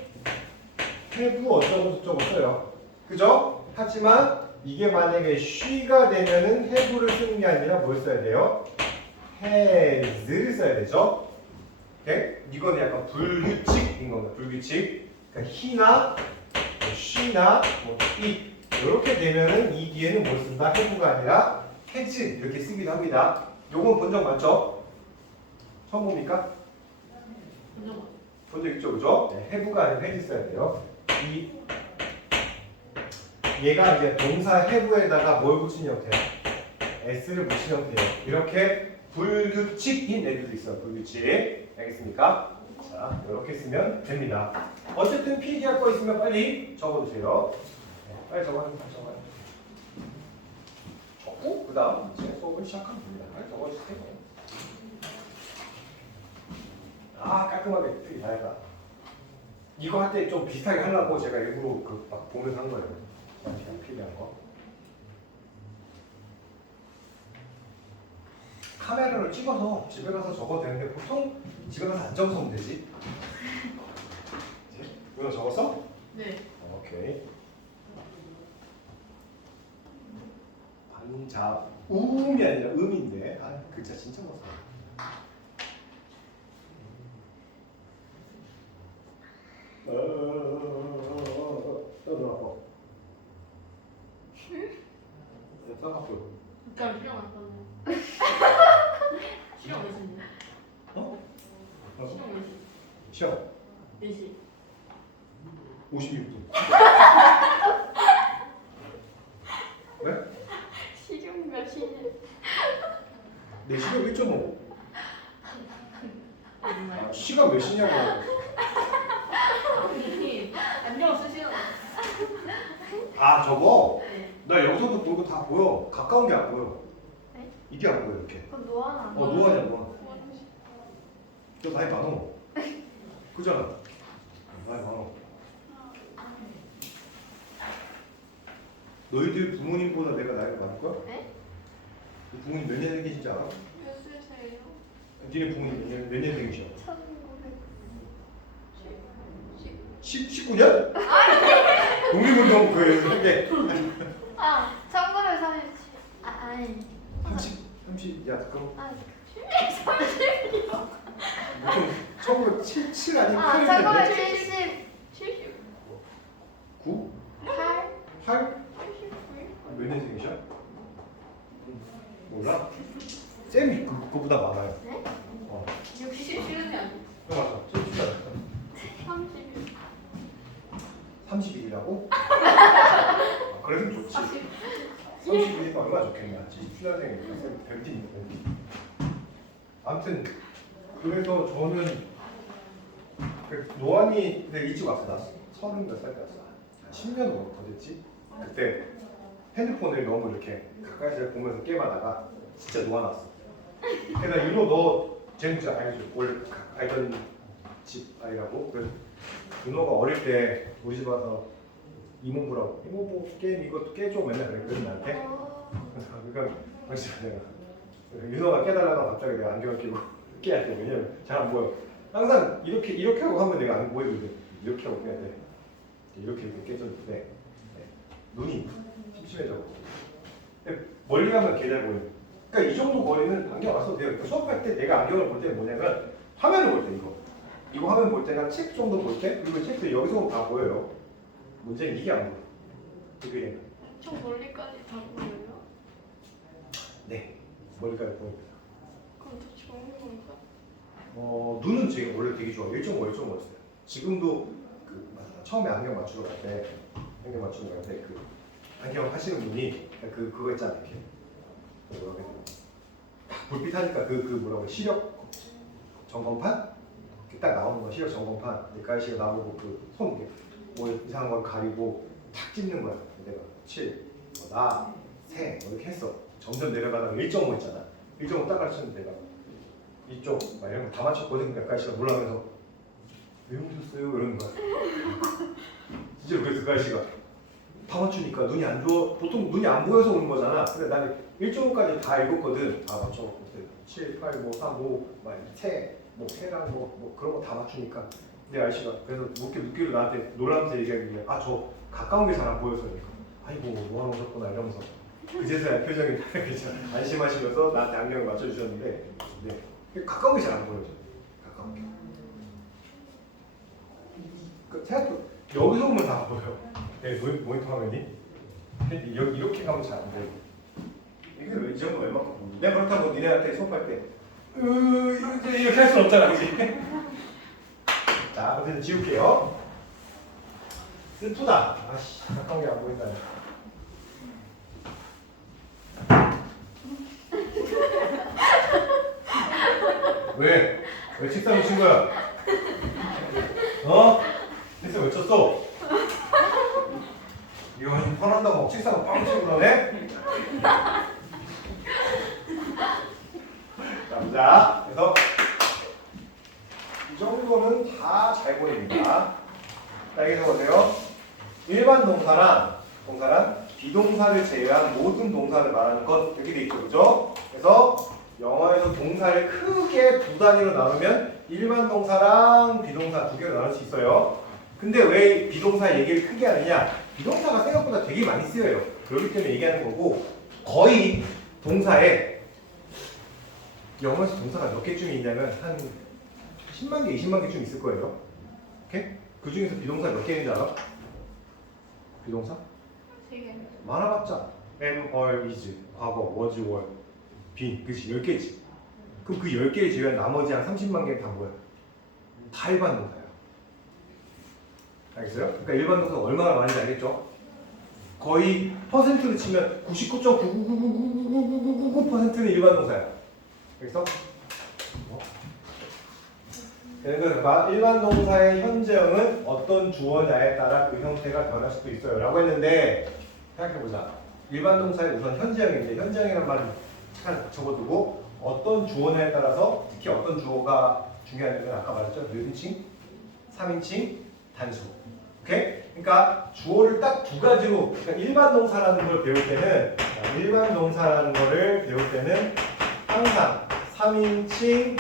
have 어쩌고 저쩌고 써요. 그죠? 하지만 이게 만약에 she가 되면은 have를 쓰는 게 아니라 뭘 써야 돼요? has를 써야 되죠. 오케이? 이건 약간 불규칙인 겁니다. 불규칙. 그러니까 he나 she나 뭐 it 이렇게 되면은 이 뒤에는 뭘 쓴다? have가 아니라 has 이렇게 쓰기도 합니다. 요건 본 적 많죠? 처음 봅니까? 본 적 있죠, 그죠? 네, have가 아니라 has 써야 돼요. 얘가 이제 동사 have에다가 뭘 붙인 형태야? s를 붙인 형태예요. 이렇게 불규칙인 애들도 있어요. 불규칙. 알겠습니까? 자, 이렇게 쓰면 됩니다. 어쨌든 필기할 거 있으면 빨리 적어주세요. 네, 빨리 적어요. 적고 그 다음 이제 수업을 시작하면 됩니다. 빨리 적어주세요. 아, 깔끔하게 되게 잘했다. 이거 할 때 좀 비슷하게 하려고 제가 일부러 그 막 보면서 한 거예요. 그냥 필기한 거. 카메라로 찍어서 집에 가서 적어도 되는데 보통 집에 가서 안 적어서 오면 되지. 이거 적었어? 네. 오케이. 반자음이 아니라 음인데 아 글자 진짜 못 써. 떠들어봐. 떠들어봐. 그러니까 시험 안 썼네. 시험 몇 시인데? 어? 시험 몇 시? 시험 몇 시? 52분. 왜? 시중 몇 시? 내 시력 1.5. 아, 시가 몇 시냐고. 안녕 쓰시는 아 저거? 네. 나 여기서부터 보는 거 다 보여. 가까운 게 안 보여. 네? 이게 안 보여 이렇게. 그럼 노아나. 노안이야 노안. 너 나이 많어. 그잖아. 나이 많어. 너희들 부모님보다 내가 나이가 많을까? 네? 부모님 몇 년생이신지 알아? 몇 살이세요? 니네 부모님 몇 년생이셔? 19년? 독립운동 그게 아, 1937. 아니. 30 야 그럼 아, 무슨 1977 아니면 아, 8일 1970. 9? 8. 8? 몇 년생이셔? 몰라? 쌤이 그거보다 많아요. 네? 67년 맞아. 77 31. 31이라고? 그래도 좋지. 31이면 얼마나 좋겠냐. 77년생이니까 뱀띠니까 뱀띠. 아무튼 그래서 저는 노안이 근데 일찍 왔어. 나 30몇 살 때 왔어. 10년 더 됐지? 그때 핸드폰을 너무 이렇게 가까이서 보면서 게임하다가 진짜 노안 왔어. 그래서 이로 너 제목자 알지? 원래 알던 집 아이라고. 그래서 윤호가 어릴 때 우리 집 와서 이모부라고 이모부 게임 이것도 깨줘 맨날 그랬거든 나한테. 그러니까 그래서 내가 윤호가 깨달라고 갑자기 내가 안경을 끼고 깨야 돼. 왜냐면 잘 안 보여. 항상 이렇게 하고 하면 내가 안 보이거든. 이렇게 하고 깨야 돼. 이렇게 깨졌는데 네. 눈이 침침해져. 멀리 가면 개 잘 보여. 그러니까 이 정도 거리는 안경 안 써도 돼요. 수업할 때 내가 안경을 볼 때 뭐냐면 화면을 볼 때 이거 화면 볼 때나 책 정도 볼 때 그리고 책도 여기서 다 보여요. 문제는 이게 안 보여. 이게 저 멀리까지 다 보여요? 네 머리까지 보입니다. 그럼 더 좋은 건가? 눈은 제가 원래 되게 좋아요. 1.5, 1.5였어요. 지금도 그 처음에 안경 맞추러 갈 때 그 안경 하시는 분이 그거 있잖아요. 이렇게 뭐라고 해야 되나? 불빛 하니까 그 뭐라고 해 시력 점검판? 딱 나오는 거 시력 점검판. 그 아저씨가 나오고 그 손 뭐 이상한 걸 가리고 탁 찍는 거야. 내가 7, 나, 세 이렇게 했어. 점점 내려가다가 1.5 있잖아. 1.5 딱 가르쳤는데 내가 이쪽 막 이런 거 다 맞췄거든. 그 아저씨가 놀라면서 왜 오셨어요? 이러는 거야. 진짜로 그래서 그 아저씨가 다 맞추니까 눈이 안 좋아. 보통 눈이 안 보여서 오는 거잖아. 근데 나는 1.5까지 다 읽었거든. 다 맞춰갖고 7, 8, 뭐 3, 5, 막 세, 뭐 세랑 뭐 그런 거 다 맞추니까. 근데 아저씨가 그래서 늦기로 나한테 놀라면서 얘기하길래 저 가까운 게 잘 안 보여서 그러니까 아이고 뭐하러 오셨구나 이러면서 그제서야 표정이 안심하시면서 나한테 안경을 맞춰주셨는데 네. 가까운 게 잘 안 보여져. 가까운 게. 생각보다 여기서 보면 다 보여. 네, 모니터 화면이. 근데 이렇게 가면 잘 안 보여. 이게 이 정도 웬만큼 보여. 내가 그렇다고 니네한테 수업할 때 이렇게 할 수는 없잖아, 그치? 자, 그래서 지울게요. 슬프다. 아씨, 가까운 게 안 보인다. 왜? 왜 책상에 친 거야? 책상 왜 쳤어? 이거 화난다고 막 책상을 빵 치고 그러네? 자, 그래서 이 정도는 다 잘 보입니다. 자, 여기서 보세요. 일반 동사란 비동사를 제외한 모든 동사를 말하는 것 이렇게 돼 있죠, 그죠? 그래서 영어에서 동사를 크게 두 단위로 나누면 일반 동사랑 비동사 두 개로 나눌 수 있어요. 근데 왜 비동사 얘기를 크게 하느냐? 비동사가 생각보다 되게 많이 쓰여요. 그렇기 때문에 얘기하는 거고 거의 동사에 영어에서 동사가 몇 개쯤 있냐면 한 10만 개, 20만 개쯤 있을 거예요. 오케이? 그 중에서 비동사 몇 개 있는지 알아? 비동사? 3개. 많아봤자 am, are, is, 과거, was, were, been, 그치? 10개지. 그럼 그 10개를 제외한 나머지 한 30만 개는 다 뭐야? 다 일반 동사야. 알겠어요? 그러니까 일반 동사가 얼마나 많은지 알겠죠? 거의 퍼센트를 치면 99.9999999%는 일반 동사야. 알겠어? 그러니까 일반 동사의 현재형은 어떤 주어냐에 따라 그 형태가 변할 수도 있어요 라고 했는데 생각해보자. 일반 동사의 우선 현재형인데 현재형이란 말은 잠깐 적어두고 어떤 주어냐에 따라서 특히 어떤 주어가 중요하냐면 아까 말했죠. 몇 인칭? 3인칭 단수. 오케이? 그러니까 주어를 딱 두 가지로 그러니까 일반 동사라는 걸 배울 때는 일반 동사라는 거를 배울 때는 항상 3인칭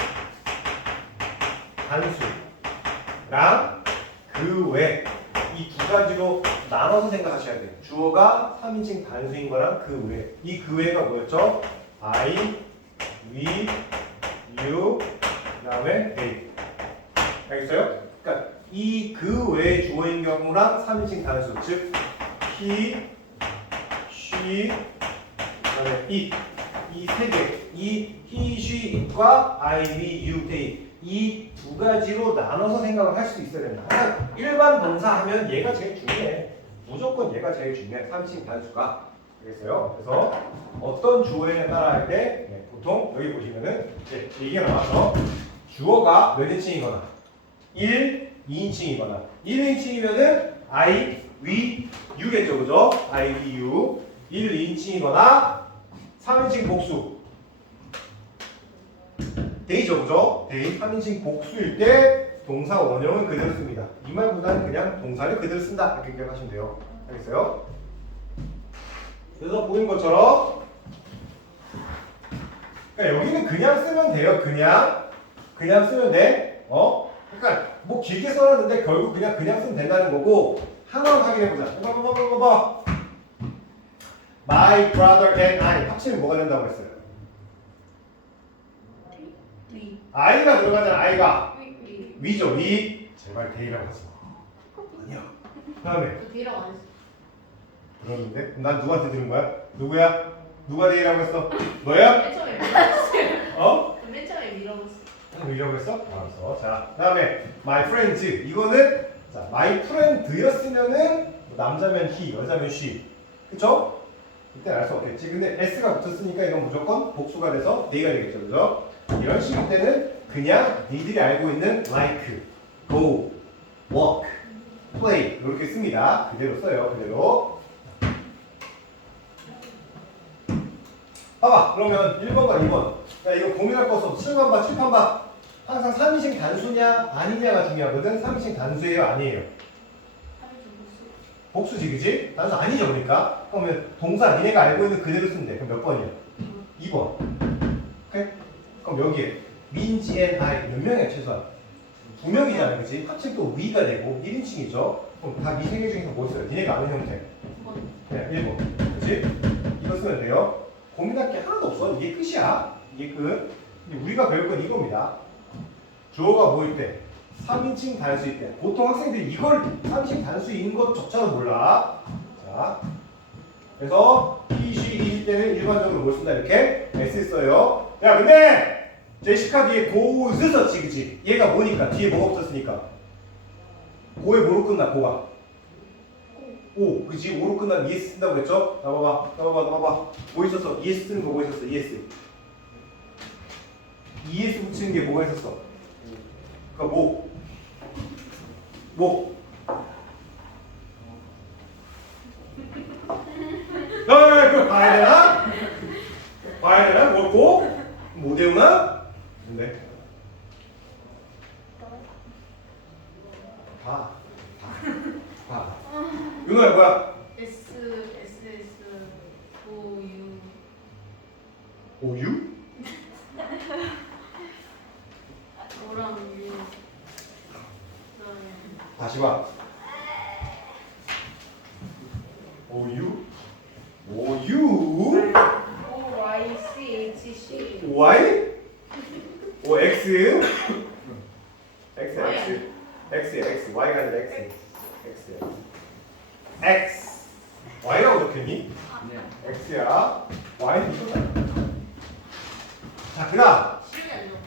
단수랑 그 외 이 두 가지로 나눠서 생각하셔야 돼요. 주어가 3인칭 단수인 거랑 그 외. 이 그 외가 뭐였죠? I, we, you, 그 다음에 they. 알겠어요? 그러니까 이 그 외의 주어인 경우랑 3인칭 단수, 즉 he, she, 그 다음에 it. 이 세 개. 이 he, she, it과 I, we, you, they. 이 두 가지로 나눠서 생각을 할 수 있어야 된다. 항상 일반 동사 하면 얘가 제일 중요해. 무조건 얘가 제일 중요해. 3인칭 단수가. 알겠어요? 그래서 어떤 주어에 따라 할 때 보통 여기 보시면은 이제 이게 나와서 주어가 몇 인칭이거나 1, 2인칭이거나 1인칭이면은 I, we, you겠죠. 그죠? I, we, you 1, 2인칭이거나 3인칭 복수 데이죠. 그죠? 데이 3인칭 복수일 때 동사 원형은 그대로 씁니다. 이 말보다는 그냥 동사를 그대로 쓴다. 이렇게 기억하시면 돼요. 알겠어요? 그래서 보인 것처럼 그러니까 여기는 그냥 쓰면 돼요. 그냥 쓰면 돼. 그러니까 뭐 길게 써놨는데 결국 그냥 쓰면 된다는 거고 하나만 확인해보자. 봐봐. My brother and I 합치면 뭐가 된다고 했어요? 위. I가 들어가잖아. I가 위. 위죠. 위. 제발 데이라고 하지 마. 아니야. 그다음에 저 D라고 안 했어. 그러는데 난 누구한테 들은 거야? 누구야? 누가 데이라고 했어? 너야? 맨 처음에 밀어봤어요. 어? 맨 처음에 밀어봤어. 이라고 했어? 알았어. 자, 그다음에 my friends 이거는 자 my friend였으면은 남자면 he, 여자면 she, 그쵸? 이때 알 수 없겠지. 근데 s가 붙었으니까 이건 무조건 복수가 돼서 they가 되겠죠, 그죠? 이런 식일 때는 그냥 니들이 알고 있는 like, go, walk, play 이렇게 씁니다. 그대로 써요, 그대로. 봐봐. 그러면 1번과 2번. 야, 이거 고민할 거 없어. 7번 봐, 7번 봐. 항상 3인칭 단수냐 아니냐가 중요하거든. 3인칭 단수예요, 아니에요? 복수지, 그지? 단수 아니죠, 그러니까. 그러면 동사 니네가 알고 있는 그대로 쓰면 돼. 그럼 몇 번이야? 2번. 오케이? 그럼 여기에 민지 and I 몇 명이야, 최소한? 2명이잖아, 그지? 합치면 또 we가 되고 1인칭이죠. 그럼 다 이 세 개 중에서 뭐 있어요? 니네가 아는 형태. 그냥 1번. 그지? 이거 쓰면 돼요. 고민할 게 하나도 없어. 이게 끝이야. 이게 끝. 우리가 배울 건 이겁니다. 주어가 뭐일 때? 3인칭 단수일 때. 보통 학생들이 이걸 3인칭 단수인 것조차도 몰라. 자, 그래서 he, she, it일 때는 일반적으로 뭘 쓴다? 이렇게 S 써요. 야, 근데 제시카 뒤에 goes 썼지, 그치? 얘가 뭐니까? 뒤에 뭐가 붙었으니까. 고에 뭐로 끝나? 고가. 오, 그치? 오로 끝나면 ES 쓴다고 그랬죠? 나봐봐. 뭐 있었어? ES 쓰는 거 뭐 있었어? ES. ES 붙이는 게 뭐가 있었어? 그니까 뭐? 그거 봐야 되나? 뭐고? 못 외우나? 근데 봐. 윤호야 뭐야? S O U. 오유? 오랑 U. 다시 봐. 오유? O Y C H C. Y? 오 X? X Y가 아니라 X Y라고 적혔니? X야. Y는 이거다. 자, 그다음 실력이 안 좋아.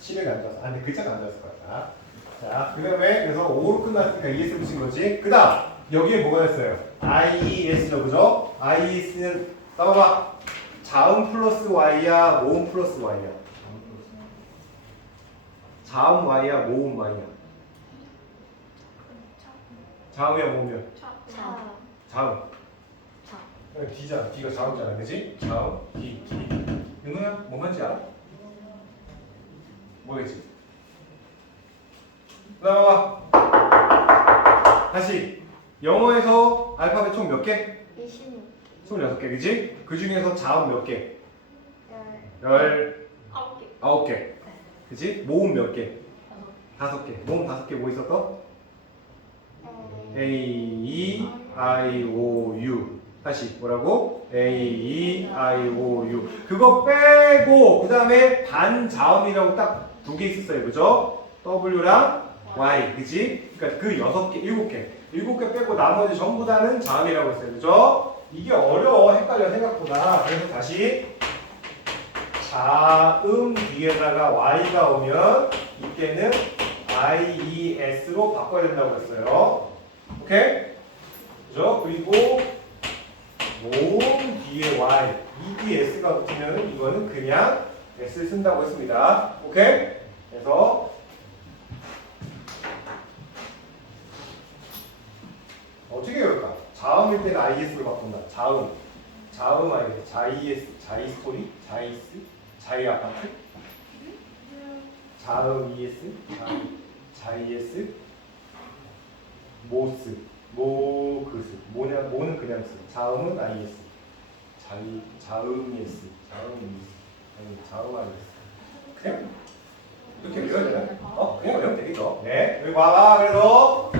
실력이 안 좋았어. 근데 글자가 안 좋았을 거야. 자, 그다음에 그래서 5로 끝났으니까 ES 붙인 거지. 그다음 여기에 뭐가 됐어요? IES죠, 그죠? IES는 봐봐. 자음 플러스 Y야, 모음 플러스 Y야. 자음 Y야, 모음 Y야? 자음이야, 모음이야? 차. 자음. D잖아. D가 자음잖아, 그지? 자음, D. 윤호야, 뭐 말인지 알아? 뭐겠지? 나와. 다시. 영어에서 알파벳 총 몇 개? 26개. 26개, 그지? 그 중에서 자음 몇 개? 9개. 19개. 그지? 모음 몇 개? 5개. 모음 5개 뭐 있었어? A, E, I, O, U. 다시 뭐라고? A, E, I, O, U. 그거 빼고 그 다음에 반자음이라고 딱 2개 있었어요. 그죠? W랑 Y. 그지? 그러니까 그 6개, 7개. 7개 빼고 나머지 전부 다는 자음이라고 했어요. 그죠? 이게 어려워. 헷갈려 생각보다. 그래서 다시 자음 뒤에다가 Y가 오면 이때는 IES로 바꿔야 된다고 했어요. 오케이? 그죠? 그리고 모음 뒤에 Y, EDS가 붙으면 이거는 그냥 S를 쓴다고 했습니다. 오케이? 그래서 어떻게 해볼까? 자음일 때는 IS로 바꾼다. 자음 IS, 자이S, 자이스토리, 자이스, 자이 아파트, 자음 ES, 자이S, 모스, 모그스, 모는 그냥 쓰. 자음은 IS, 자음 ES, 자음 IS. 그냥 이렇게 외워야 되나? 그냥 외우면 되겠죠. 네, 여기 봐봐. 그래서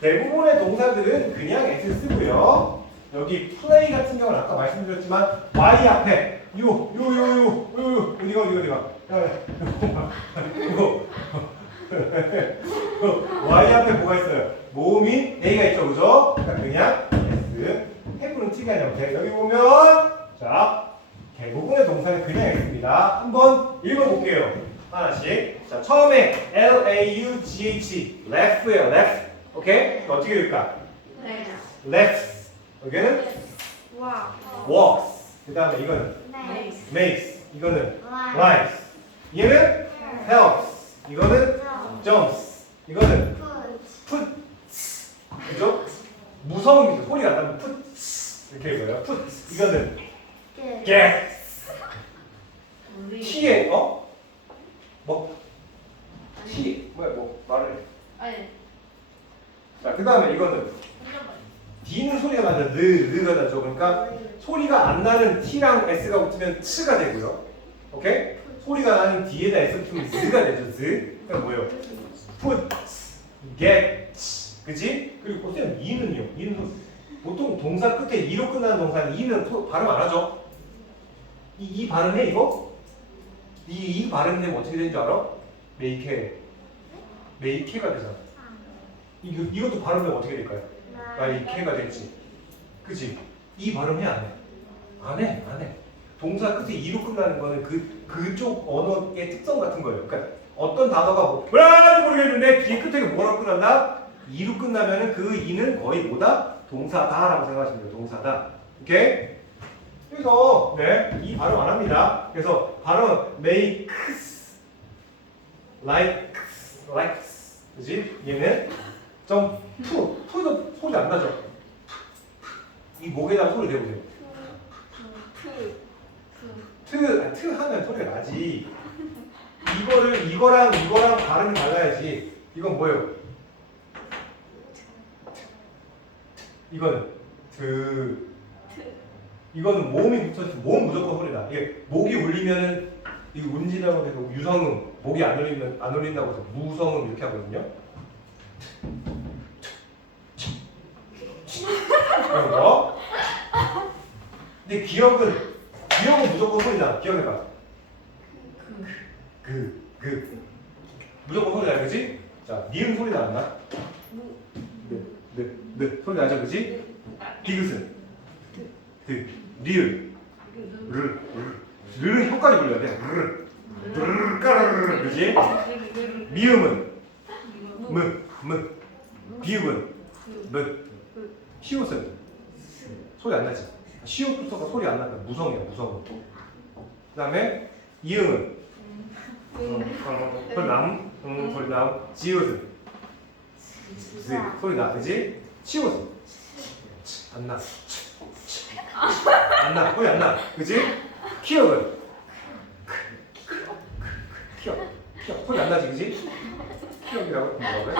대부분의 동사들은 그냥 S 쓰고요. 여기 플레이 같은 경우는 아까 말씀드렸지만 Y 앞에 어디가 이거 Y 앞에 뭐가 있어요? 모음인 A가 있죠, 그죠? 그러니까 그냥 S. 해부는 T가 아니라 여기 보면 자 대부분의 동사는 그냥 S입니다. 한번 읽어볼게요. 하나씩. 자 처음에 L-A-U-G-H left예요, left. 오케이? 어떻게 읽을까? left. 여기는 walks. 그 다음에 이거는 makes. 이거는 rides. 얘는 helps. 이거는 jumps. 이거는 puts. 그죠? 무서움이죠. 소리가 안 나면 puts. 이렇게 읽어요. puts. 이거는 gets. T에 T 말을 해. 아니. 자, 그 다음에 이거는 D는 소리가 나죠. 르가 나죠. 그러니까 소리가 안 나는 T랑 S가 붙으면 츠가 되고요. 오케이? 소리가 나는 D에다 S 붙으면 Z가 되죠. Z. 그러니까 뭐예요? Puts, gets. 그치? 그리고 쌤, 이는요? 이는 보통 동사 끝에 이로 끝나는 동사는 이는 발음 안 하죠? 이 발음해, 이거? 이 발음되면 어떻게 되는 줄 알아? 메이케가 되잖아. 이것도 발음되면 어떻게 될까요? 마이케가 됐지. 그치? 이 발음해, 안 해? 안 해. 동사 끝에 이로 끝나는 거는 그쪽 언어의 특성 같은 거예요. 그러니까 어떤 단어가 뭐라는지 모르겠는데 뒤에 끝에 뭐라고 끝난다? 이로 끝나면은 그 이는 거의 뭐다? 동사다라고 생각하시면 돼요. 동사다. 오케이? 그래서 이 발음 안 합니다. 그래서 발음 makes, likes, 그지? 얘는 좀 투도 소리 안 나죠? 이 목에다 소리 대보세요. 트 하면 소리가 나지. 이거랑 발음이 달라야지. 이건 뭐예요? 이거는 이거는 모음이 붙어있어. 모음 무조건 소리다. 이게 목이 울리면은 이거 운지라고 해서 유성음, 목이 안 울린다고 해서 무성음 이렇게 하거든요. 이런 거. 근데 기억은 무조건 소리다. 기억해봐. 무조건 소리 나, 그지? 자, 니은 소리 나왔나? 네. 소리 나죠, 그지? 디귿은? 리을. 르는 혀까지 불려야 돼. 까르르, 그지? 미음은? 비읍은? 시옷은? 소리 안 나지? 시옷부터가 소리 안 나니까 무성이야, 무성. 그 다음에 이응은? 헐남 헐남 지읒은 즈 소리 나 그지? 치읒은 안나 안나 소리 안나 그지? 키읔은 키읔 소리 안 나지 그지? 키읔이라고 뭐라고 그래?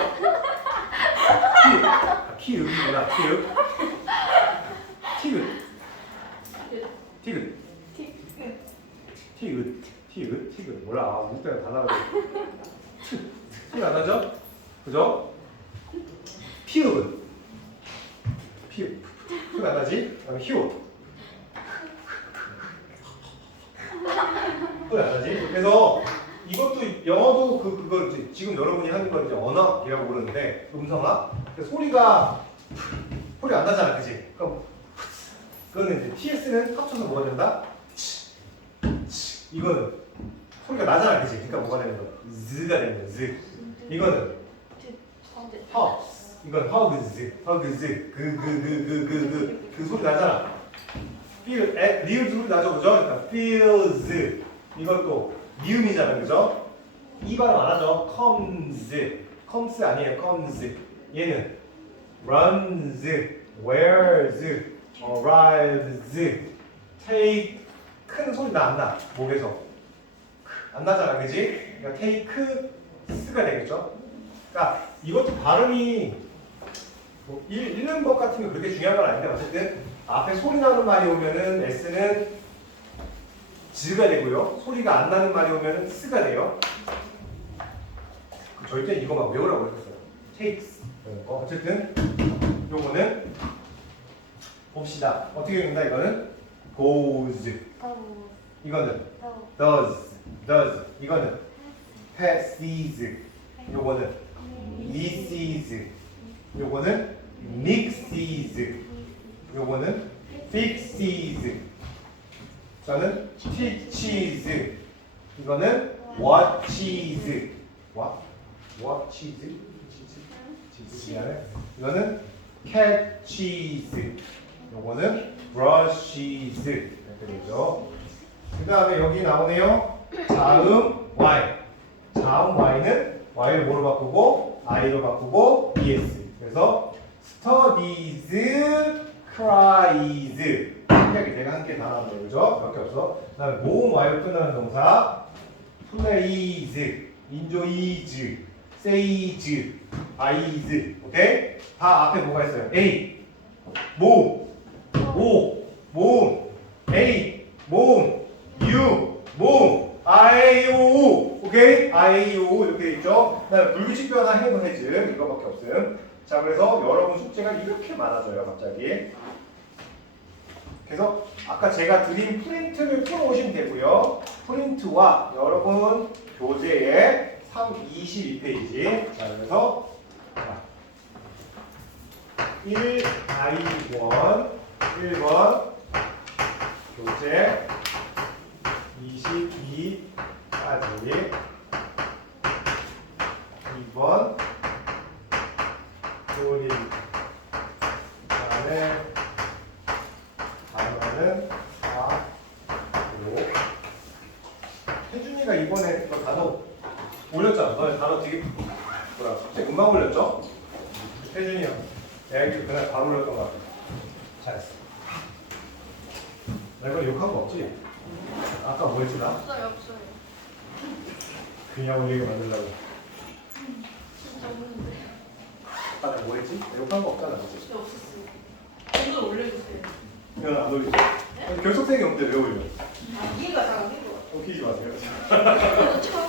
키읔이구나 키읔 티귿 티귿 티귿 몰라 아, 때문에 다 나가고 소리 안 나죠? 그죠? 피읍은 피읍 소리 안 나지? 그다음에 히읗 소리 안 나지? 그래서 이것도 영어도 그걸 이제 지금 여러분이 하는 건 이제 언어학이라고 부르는데 음성학 소리가 소리 안 나잖아 그지? 그럼 그거는 이제 TS는 합쳐서 뭐가 된다? 이거는 소리가 나잖아 그지? 그러니까 뭐가 되는 거야? Z가 되는 거야 Z 이거는 허 이건 허그즈 그 소리 나잖아 feel 리을 소리 나죠 그죠? 그러니까 feels 이것도 미음이잖아 그죠? 이 발음 안 하죠? comes 아니에요 comes 얘는 runs wears arrives take 큰 소리 나 안 나? 목에서 안 나잖아 그지? 그러니까 take s가 되겠죠? 그러니까 이것도 발음이 뭐 읽는 것 같은 게 그렇게 중요한 건 아닌데 어쨌든 앞에 소리 나는 말이 오면은 s는 z가 되고요 소리가 안 나는 말이 오면은 s가 돼요 절대 이거만 외우라고 했었어요 takes 어쨌든 요거는 봅시다 어떻게 읽는다 이거는 goes 이거는 does 이거는 passes 요거는 leases 요거는 mixes 요거는 fixes 저는 teaches 이거는 watches watches 미안해 이거는 catches 요거는 brushes 이렇게 되죠 그 다음에 여기 나오네요 자음 Y 자음 Y는 Y를 뭐로 바꾸고 I로 바꾸고 ES 그래서 studies cries 신기하게 내가 한 개 다 나왔네 그죠? 몇 개 없어 그 다음에 모음 Y로 끝나는 동사 plays enjoys says eyes 오케이? 다 앞에 뭐가 있어요? A 모음 O 모음 A 모음 U 모음 I A O U 오케이? I A O U 이렇게 있죠? 그다음에 불규칙 변화 have has 이거밖에 없음 자 그래서 여러분 숙제가 이렇게 많아져요 갑자기 그래서 아까 제가 드린 프린트를 풀어오시면 되고요 프린트와 여러분 교재에 22페이지 자 그래서 1I1 1번 교재 22까지 2번 그림 다음에 단어는 4, 5 혜준이가 이번에 그 단어 올렸잖아 너 단어 되게 뭐라 갑자기 금방 올렸죠? 혜준이 형 내가 그날 바로 올렸던 것 같아 잘했어 내가 욕한 거 없지? 아까 뭐 했지 나? 없어요. 그냥 올리게 만들려고 진짜 없는데. 아까 내가 뭐 했지? 내가 욕한 거 없잖아 그치? 진짜 없었어요. 오늘 올려주세요. 이건 안 올리지? 결속생이 없는데 왜 올려? 아, 이해가 잘 안 된 것 같아요. 웃기지 마세요 저도 처음